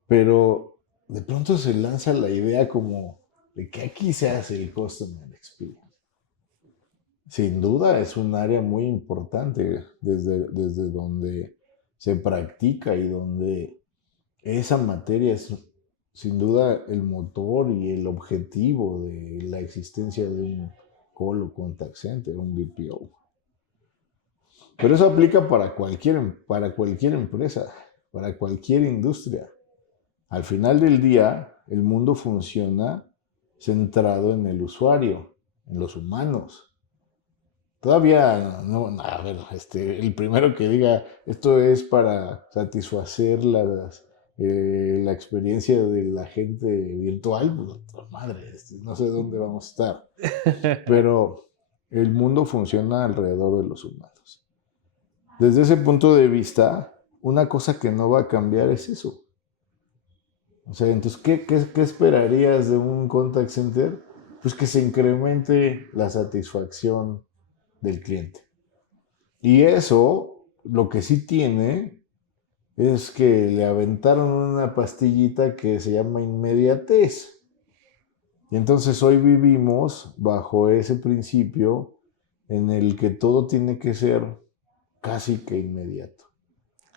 Pero de pronto se lanza la idea como de que aquí se hace el Customer Experience. Sin duda es un área muy importante desde donde se practica y donde esa materia es sin duda el motor y el objetivo de la existencia de un call o contact center, un BPO. Pero eso aplica para cualquier empresa, para cualquier industria. Al final del día, el mundo funciona centrado en el usuario, en los humanos. Todavía no, a ver, el primero que diga esto es para satisfacer la experiencia de la gente virtual, pues madre, no sé dónde vamos a estar. Pero el mundo funciona alrededor de los humanos. Desde ese punto de vista, una cosa que no va a cambiar es eso. O sea, entonces, ¿qué esperarías de un contact center? Pues que se incremente la satisfacción del cliente. Y eso, lo que sí tiene, es que le aventaron una pastillita que se llama inmediatez. Y entonces hoy vivimos bajo ese principio en el que todo tiene que ser casi que inmediato.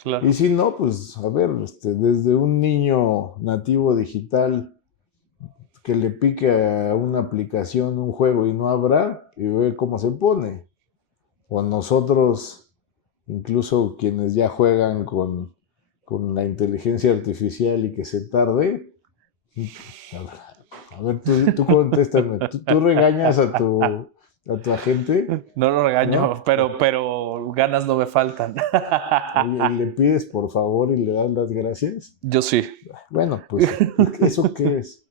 Claro. Y si no, pues a ver, desde un niño nativo digital que le pique a una aplicación, un juego y no abra, y ver cómo se pone. O nosotros, incluso quienes ya juegan con la inteligencia artificial y que se tarde. A ver, tú contéstame. ¿Tú regañas a tu agente? No lo regaño, ¿no? pero ganas no me faltan. Oye, ¿y le pides por favor y le das las gracias? Yo sí. Bueno, pues, ¿eso qué es?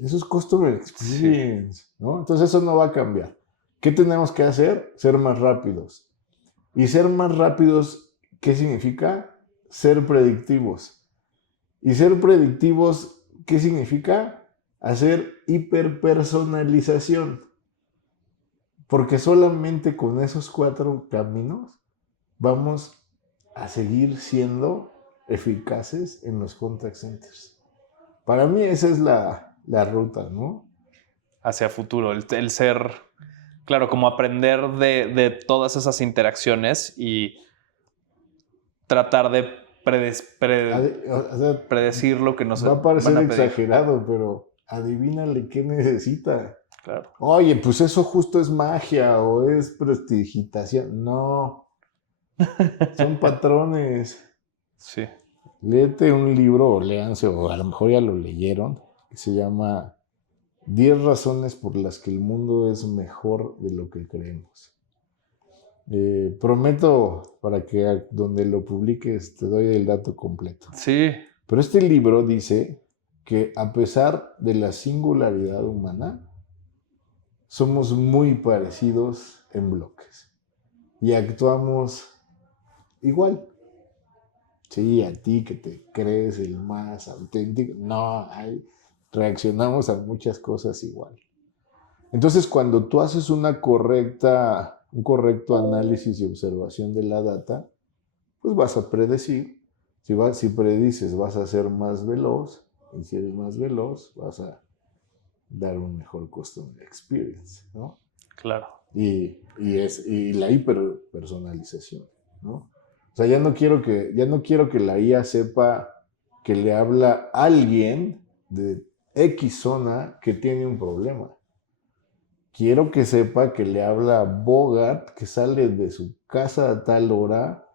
Eso es Customer Experience, sí. ¿No? Entonces eso no va a cambiar. ¿Qué tenemos que hacer? Ser más rápidos. Y ser más rápidos, ¿qué significa? Ser predictivos. Y ser predictivos, ¿qué significa? Hacer hiperpersonalización. Porque solamente con esos 4 caminos vamos a seguir siendo eficaces en los contact centers. Para mí esa es la ruta, ¿no? Hacia futuro, el ser, claro, como aprender de todas esas interacciones y tratar de predecir lo que nos va a parecer exagerado, pero adivínale qué necesita. Claro. Oye, pues eso justo es magia o es prestidigitación. No, son patrones. Sí. Léete un libro o léanse, o a lo mejor ya lo leyeron, que se llama 10 razones por las que el mundo es mejor de lo que creemos. Prometo para que donde lo publiques te doy el dato completo. Sí, Pero este libro dice que a pesar de la singularidad humana, somos muy parecidos en bloques y actuamos igual. Sí, a ti que te crees el más auténtico, no, reaccionamos a muchas cosas igual. Entonces, cuando tú haces un correcto análisis y observación de la data, pues vas a predecir. Si predices, vas a ser más veloz, y si eres más veloz, vas a dar un mejor customer experience, ¿no? claro. Y la hiperpersonalización, ¿no? O sea, ya no quiero que la IA sepa que le habla a alguien de X zona que tiene un problema. Quiero que sepa que le habla a Bogart, que sale de su casa a tal hora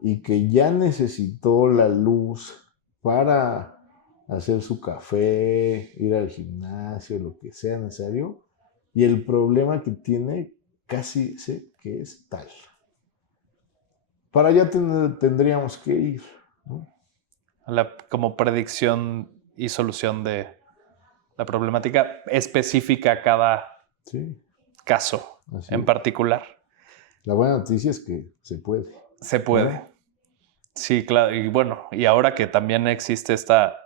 y que ya necesitó la luz para hacer su café, ir al gimnasio, lo que sea necesario. Y el problema que tiene casi sé que es tal. Para allá tendríamos que ir, ¿no? Como predicción y solución de la problemática específica a cada Sí, caso así en es. particular. La buena noticia es que se puede. Se puede. ¿No? Sí, claro. Y bueno, y ahora que también existe esta,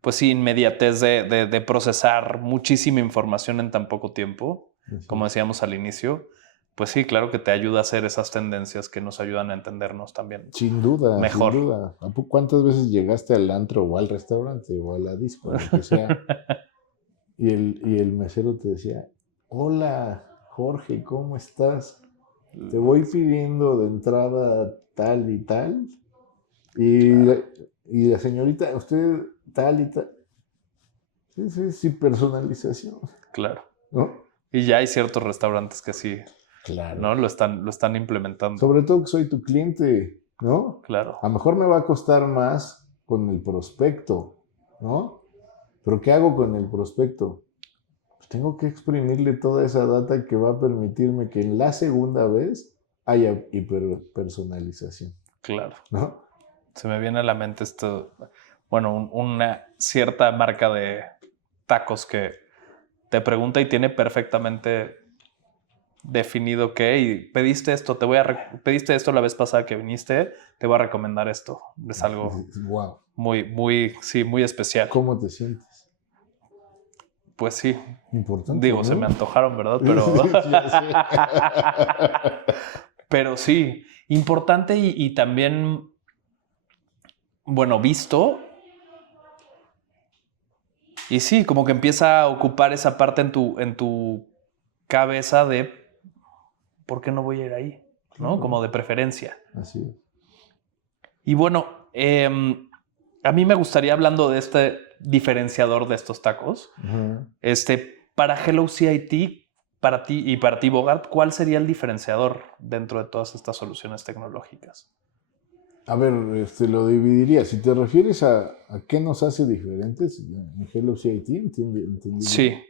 pues sí, inmediatez de procesar muchísima información en tan poco tiempo, Así como es. decíamos al inicio, pues sí, claro que te ayuda a hacer esas tendencias que nos ayudan a entendernos también Sin duda, sin mejor. duda. ¿Cuántas veces llegaste al antro o al restaurante o a la disco, lo que sea, y el mesero te decía, hola, Jorge, ¿cómo estás? Te voy pidiendo de entrada tal y tal. Y, Claro, y la señorita, usted tal y tal. Sí, personalización, claro. ¿no? Y ya hay ciertos restaurantes que sí, Claro. ¿no? Lo están implementando. Sobre todo que soy tu cliente, ¿no? Claro, A lo mejor me va a costar más con el prospecto, ¿no? Pero ¿qué hago con el prospecto? Pues tengo que exprimirle toda esa data que va a permitirme que en la segunda vez haya hiperpersonalización, claro. ¿no? Se me viene a la mente esto, bueno, una cierta marca de tacos que te pregunta y tiene perfectamente definido qué y pediste esto, pediste esto la vez pasada que viniste, te voy a recomendar esto. Es algo Wow. muy, muy, sí, muy especial. ¿Cómo te sientes? Pues sí, Importante, digo, se me ¿no? antojaron, ¿verdad? Pero, Sí, ya sé. pero sí, importante y también, bueno, visto. Y sí, como que empieza a ocupar esa parte en tu cabeza de ¿por qué no voy a ir ahí? ¿No? Claro, Como de preferencia. así es. Y bueno, a mí me gustaría, hablando de este diferenciador de estos tacos, Ajá. para Hello CIT, para ti y para ti, Bogart, ¿cuál sería el diferenciador dentro de todas estas soluciones tecnológicas? A ver, lo dividiría. Si te refieres a qué nos hace diferentes en Hello CIT, ¿entendí Sí, bien?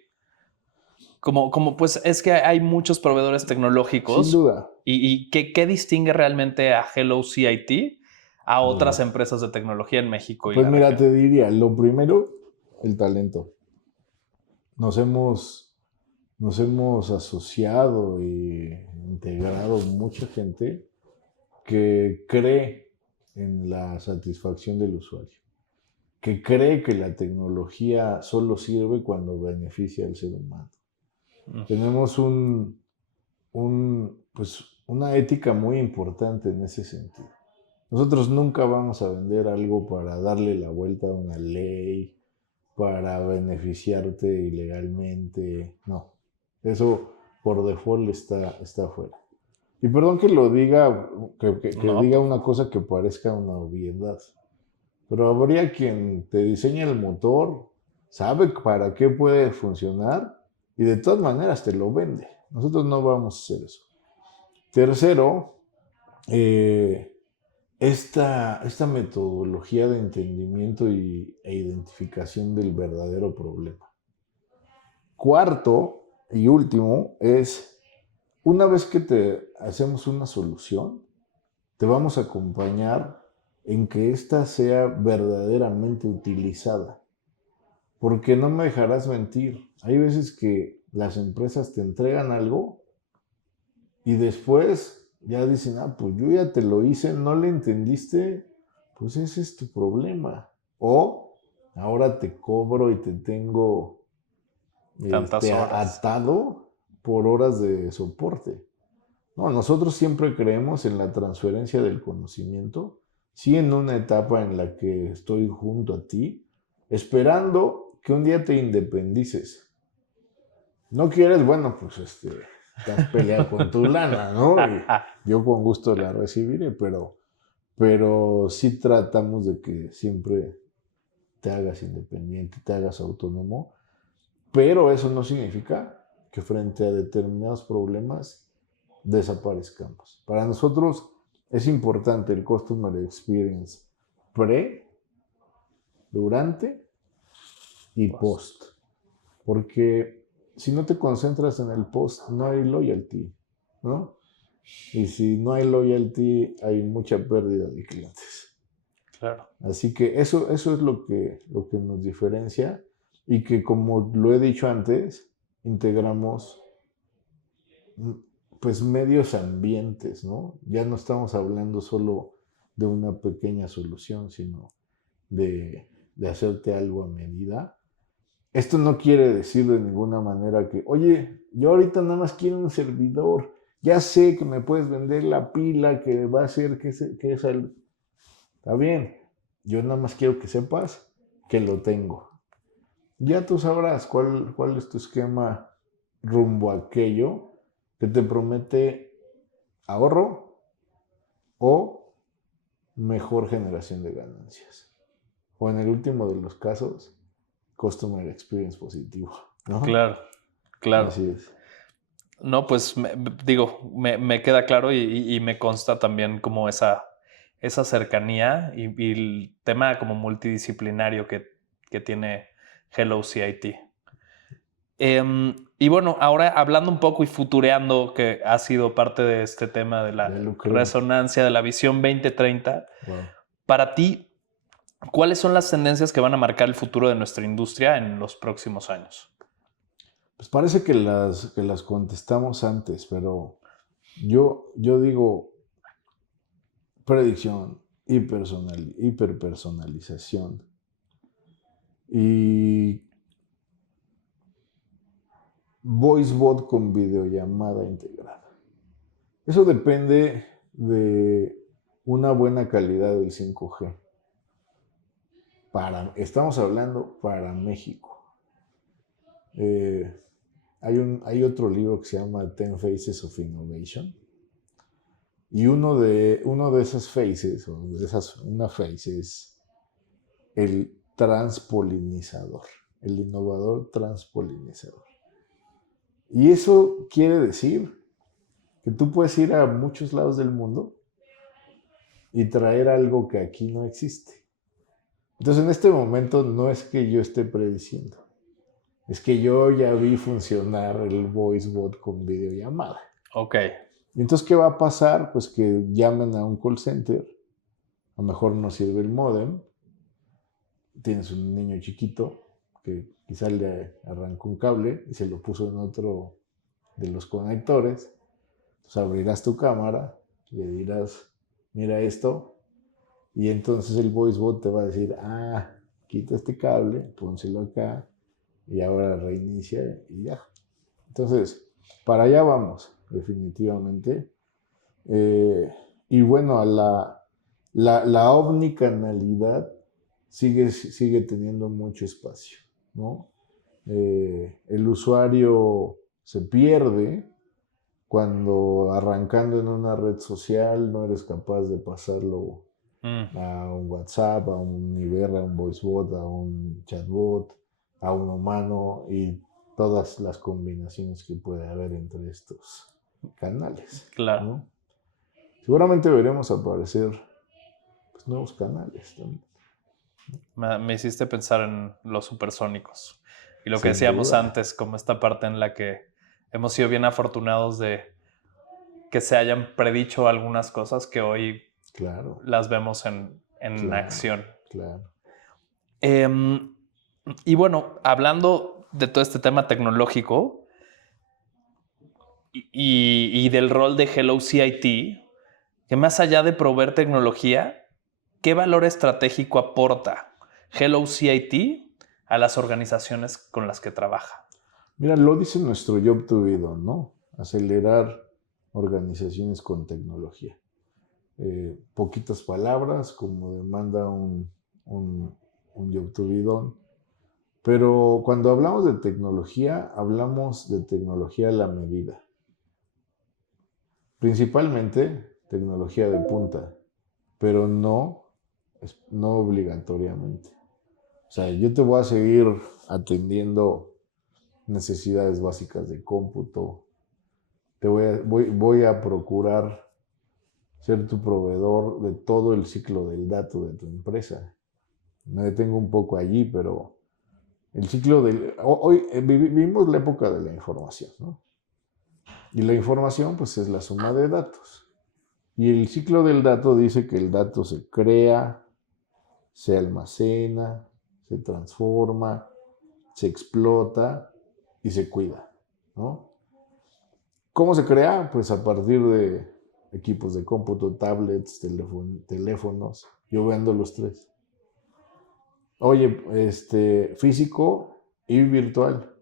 como pues es que hay muchos proveedores Sin tecnológicos duda. y ¿qué distingue realmente a Hello CIT a A otras ver, empresas de tecnología en México y pues la mira, región? te diría, lo primero, el talento. Nos hemos asociado y integrado mucha gente que cree en la satisfacción del usuario, que cree que la tecnología solo sirve cuando beneficia al ser humano. Mm, Tenemos pues, una ética muy importante en ese sentido. Nosotros nunca vamos a vender algo para darle la vuelta a una ley, para beneficiarte ilegalmente. No, eso por default está fuera. Y perdón que lo diga, que No, diga una cosa que parezca una obviedad, pero habría quien te diseña el motor, sabe para qué puede funcionar y de todas maneras te lo vende. Nosotros no vamos a hacer eso. Tercero, eh, esta metodología de entendimiento e identificación del verdadero problema. Cuarto y último es una vez que te hacemos una solución, te vamos a acompañar en que ésta sea verdaderamente utilizada. Porque no me dejarás mentir, hay veces que las empresas te entregan algo y después ya dicen, pues yo ya te lo hice, no le entendiste, pues ese es tu problema. O ahora te cobro y te tengo Tantas horas. atado por horas de soporte. No, nosotros siempre creemos en la transferencia del conocimiento, sí en una etapa en la que estoy junto a ti, esperando que un día te independices. No quieres, bueno, pues estás peleado con tu lana, ¿no? Y yo con gusto la recibiré, pero sí tratamos de que siempre te hagas independiente, te hagas autónomo, pero eso no significa que frente a determinados problemas desaparezcamos. Para nosotros es importante el Customer Experience pre, durante y post. Porque si no te concentras en el post, no hay loyalty, ¿no? Y si no hay loyalty, hay mucha pérdida de clientes. Claro. Así que eso es lo que nos diferencia y que, como lo he dicho antes, integramos pues medios ambientes, ¿no? Ya no estamos hablando solo de una pequeña solución, sino de hacerte algo a medida. Esto no quiere decir de ninguna manera que, oye, yo ahorita nada más quiero un servidor, ya sé que me puedes vender la pila que va a hacer que es el... Está bien, yo nada más quiero que sepas que lo tengo. Ya tú sabrás cuál es tu esquema rumbo a aquello que te promete ahorro o mejor generación de ganancias. O en el último de los casos, customer experience positivo, ¿no? Claro, claro. Así es. No, pues me queda claro y me consta también como esa cercanía y el tema como multidisciplinario que tiene Hello CIT. Y bueno, ahora hablando un poco y futureando, que ha sido parte de este tema de la resonancia de la visión 2030, wow. Para ti, ¿cuáles son las tendencias que van a marcar el futuro de nuestra industria en los próximos años? Pues parece que las contestamos antes, pero yo digo predicción, hiperpersonalización y voice bot con videollamada integrada. Eso depende de una buena calidad del 5G. Estamos hablando para México. Hay otro libro que se llama 10 Faces of Innovation. Y uno de esas faces, una face es el transpolinizador, el innovador transpolinizador. Y eso quiere decir que tú puedes ir a muchos lados del mundo y traer algo que aquí no existe. Entonces, en este momento no es que yo esté prediciendo, es que yo ya vi funcionar el voice bot con videollamada. Ok. Y entonces, ¿qué va a pasar? Pues que llamen a un call center, a lo mejor no sirve el módem, tienes un niño chiquito que quizá le arrancó un cable y se lo puso en otro de los conectores. Entonces abrirás tu cámara, le dirás, mira esto, y entonces el voice bot te va a decir, quita este cable, pónselo acá, y ahora reinicia y ya. Entonces, para allá vamos, definitivamente. Y bueno, la omnicanalidad sigue teniendo mucho espacio, ¿no? El usuario se pierde cuando arrancando en una red social no eres capaz de pasarlo a un WhatsApp, a un Iber, a un voicebot, a un chatbot, a un humano y todas las combinaciones que puede haber entre estos canales. Claro. ¿No? Seguramente veremos aparecer pues, nuevos canales también. Me hiciste pensar en los supersónicos y lo que Sin decíamos duda. antes, como esta parte en la que hemos sido bien afortunados de que se hayan predicho algunas cosas que hoy Claro, las vemos en claro, acción. claro. Y bueno, hablando de todo este tema tecnológico y del rol de Hello CIT, que más allá de proveer tecnología, ¿qué valor estratégico aporta Hello CIT a las organizaciones con las que trabaja? Mira, lo dice nuestro Job to be done, ¿no? Acelerar organizaciones con tecnología. Poquitas palabras, como demanda un Job to be done. Pero cuando hablamos de tecnología a la medida. Principalmente tecnología de punta, pero no obligatoriamente. O sea, yo te voy a seguir atendiendo necesidades básicas de cómputo. Voy a procurar ser tu proveedor de todo el ciclo del dato de tu empresa. Me detengo un poco allí, pero el ciclo del... Hoy vivimos la época de la información, ¿no? Y la información, pues, es la suma de datos. Y el ciclo del dato dice que el dato se crea, se almacena, se transforma, se explota y se cuida, ¿no? ¿Cómo se crea? Pues a partir de equipos de cómputo, tablets, teléfonos. Yo vendo los tres. Oye, físico y virtual.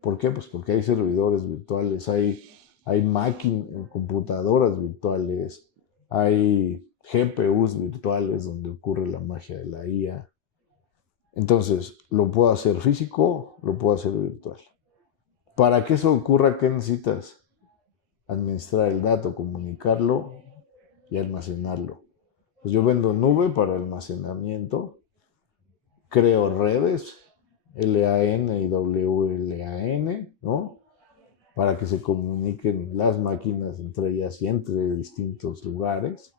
¿Por qué? Pues porque hay servidores virtuales, hay máquinas, computadoras virtuales, hay GPUs virtuales donde ocurre la magia de la IA. Entonces, lo puedo hacer físico, lo puedo hacer virtual. Para que eso ocurra, ¿qué necesitas? Administrar el dato, comunicarlo y almacenarlo. Pues yo vendo nube para almacenamiento, creo redes, LAN y WLAN, ¿no? Para que se comuniquen las máquinas entre ellas y entre distintos lugares.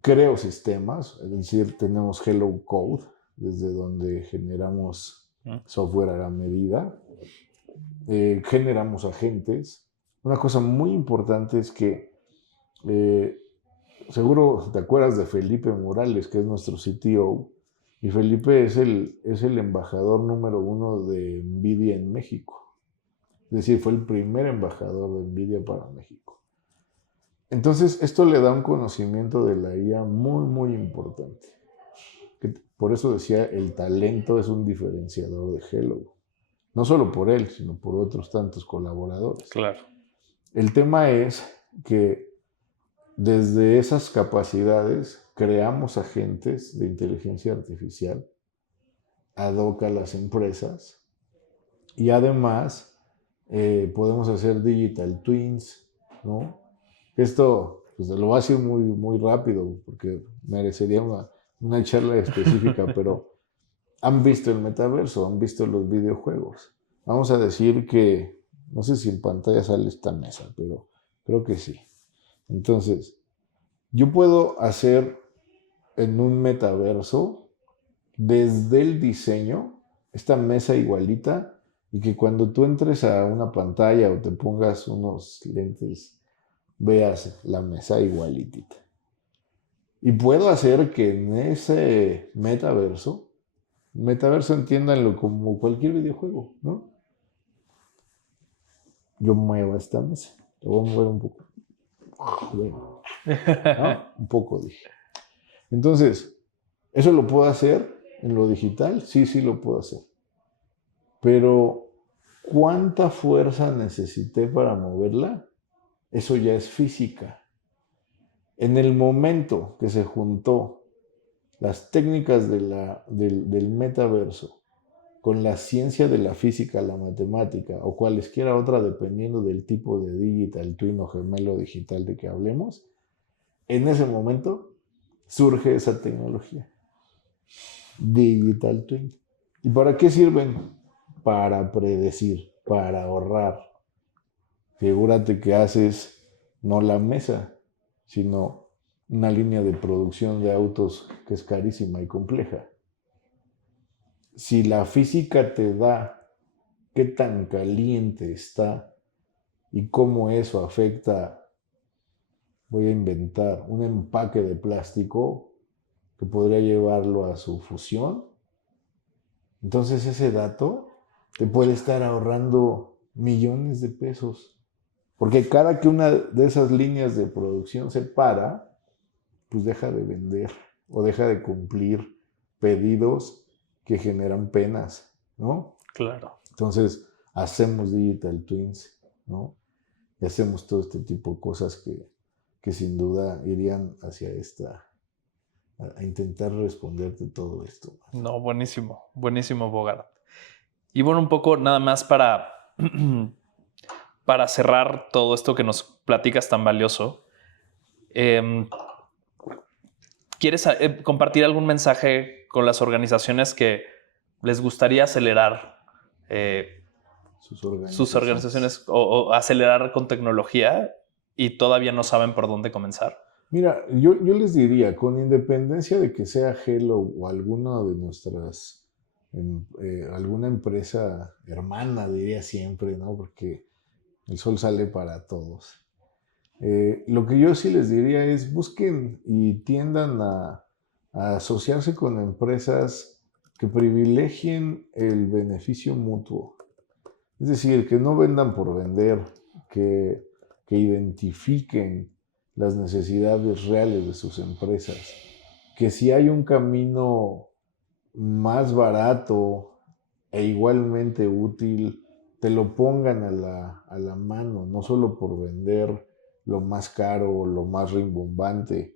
Creo sistemas, es decir, tenemos Hello Code, desde donde generamos software a la medida. Generamos agentes. Una cosa muy importante es que seguro te acuerdas de Felipe Morales, que es nuestro CTO, y Felipe es el embajador número 1 de NVIDIA en México. Es decir, fue el primer embajador de NVIDIA para México. Entonces, esto le da un conocimiento de la IA muy, muy importante. Por eso decía, el talento es un diferenciador de Hello. No solo por él, sino por otros tantos colaboradores. Claro. El tema es que desde esas capacidades creamos agentes de inteligencia artificial ad hoc a las empresas y además podemos hacer digital twins, ¿no? Esto pues, lo voy a decir muy, muy rápido porque merecería una charla específica, pero han visto el metaverso, han visto los videojuegos. Vamos a decir que, no sé si en pantalla sale esta mesa, pero creo que sí. Entonces, yo puedo hacer en un metaverso, desde el diseño, esta mesa igualita, y que cuando tú entres a una pantalla o te pongas unos lentes, veas la mesa igualitita. Y puedo hacer que en ese metaverso entiéndanlo como cualquier videojuego, ¿no? Yo muevo esta mesa, lo voy a mover un poco. Bueno, ¿no? Un poco dije. Entonces, ¿eso lo puedo hacer en lo digital? Sí, sí lo puedo hacer. Pero, ¿cuánta fuerza necesité para moverla? Eso ya es física. En el momento que se juntó las técnicas del metaverso con la ciencia de la física, la matemática o cualesquiera otra, dependiendo del tipo de digital twin o gemelo digital de que hablemos, en ese momento surge esa tecnología. Digital twin. ¿Y para qué sirven? Para predecir, para ahorrar. Figúrate que haces no la mesa, sino una línea de producción de autos que es carísima y compleja. Si la física te da qué tan caliente está y cómo eso afecta, voy a inventar, un empaque de plástico que podría llevarlo a su fusión. Entonces ese dato te puede estar ahorrando millones de pesos. Porque cada que una de esas líneas de producción se para, pues deja de vender o deja de cumplir pedidos que generan penas, ¿no? Claro. Entonces hacemos digital twins, ¿no? Y hacemos todo este tipo de cosas que sin duda irían hacia a intentar responderte todo esto. No, buenísimo, buenísimo, Bogart. Y bueno, un poco nada más para cerrar todo esto que nos platicas tan valioso. ¿Quieres compartir algún mensaje con las organizaciones que les gustaría acelerar sus organizaciones o acelerar con tecnología y todavía no saben por dónde comenzar? Mira, yo les diría, con independencia de que sea Hello o alguna de nuestras, alguna empresa hermana, diría siempre, ¿no? Porque el sol sale para todos. Lo que yo sí les diría es busquen y tiendan a asociarse con empresas que privilegien el beneficio mutuo. Es decir, que no vendan por vender, que identifiquen las necesidades reales de sus empresas, que si hay un camino más barato e igualmente útil, te lo pongan a la mano, no solo por vender lo más caro, lo más rimbombante,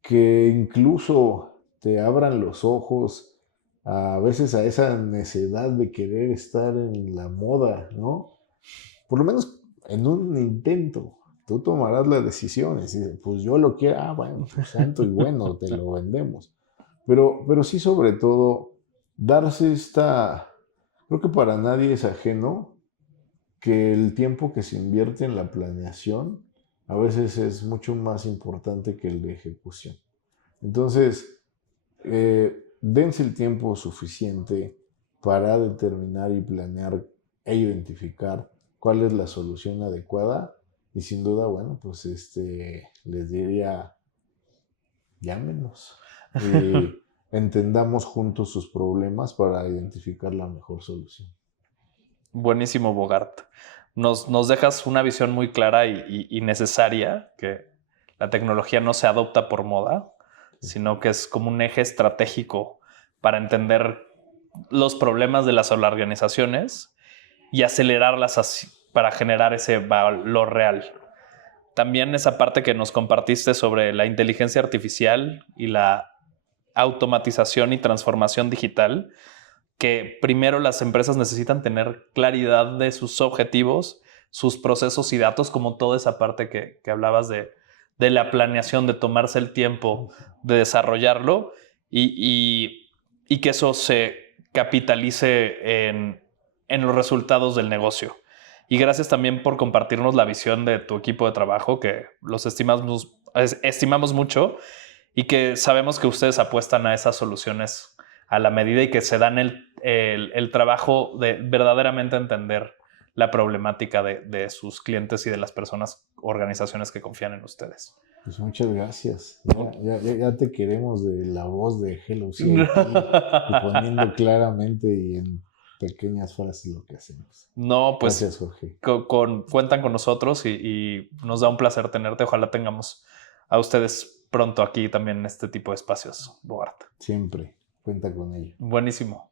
que incluso te abran los ojos a veces a esa necesidad de querer estar en la moda, ¿no? Por lo menos en un intento. Tú tomarás las decisiones y pues yo lo quiero, bueno, pues santo y bueno, te lo vendemos. Pero sí sobre todo darse creo que para nadie es ajeno que el tiempo que se invierte en la planeación a veces es mucho más importante que el de ejecución. Entonces, dense el tiempo suficiente para determinar y planear e identificar cuál es la solución adecuada y sin duda, bueno, pues les diría, llámenos y entendamos juntos sus problemas para identificar la mejor solución. Buenísimo, Bogart. Nos dejas una visión muy clara y necesaria, que la tecnología no se adopta por moda, sino que es como un eje estratégico para entender los problemas de las organizaciones y acelerarlas así para generar ese valor real. También esa parte que nos compartiste sobre la inteligencia artificial y la automatización y transformación digital, que primero las empresas necesitan tener claridad de sus objetivos, sus procesos y datos, como toda esa parte que hablabas de la planeación, de tomarse el tiempo de desarrollarlo y que eso se capitalice en los resultados del negocio. Y gracias también por compartirnos la visión de tu equipo de trabajo, que los estimamos mucho y que sabemos que ustedes apuestan a esas soluciones a la medida y que se dan el trabajo de verdaderamente entender la problemática de sus clientes y de las personas, organizaciones que confían en ustedes. Pues muchas gracias. Ya te queremos de la voz de Hello CIT y poniendo claramente y en pequeñas frases lo que hacemos. No, pues gracias, Jorge. Cuentan con nosotros y nos da un placer tenerte. Ojalá tengamos a ustedes pronto aquí también en este tipo de espacios, Bogart. Siempre, cuenta con ello. Buenísimo.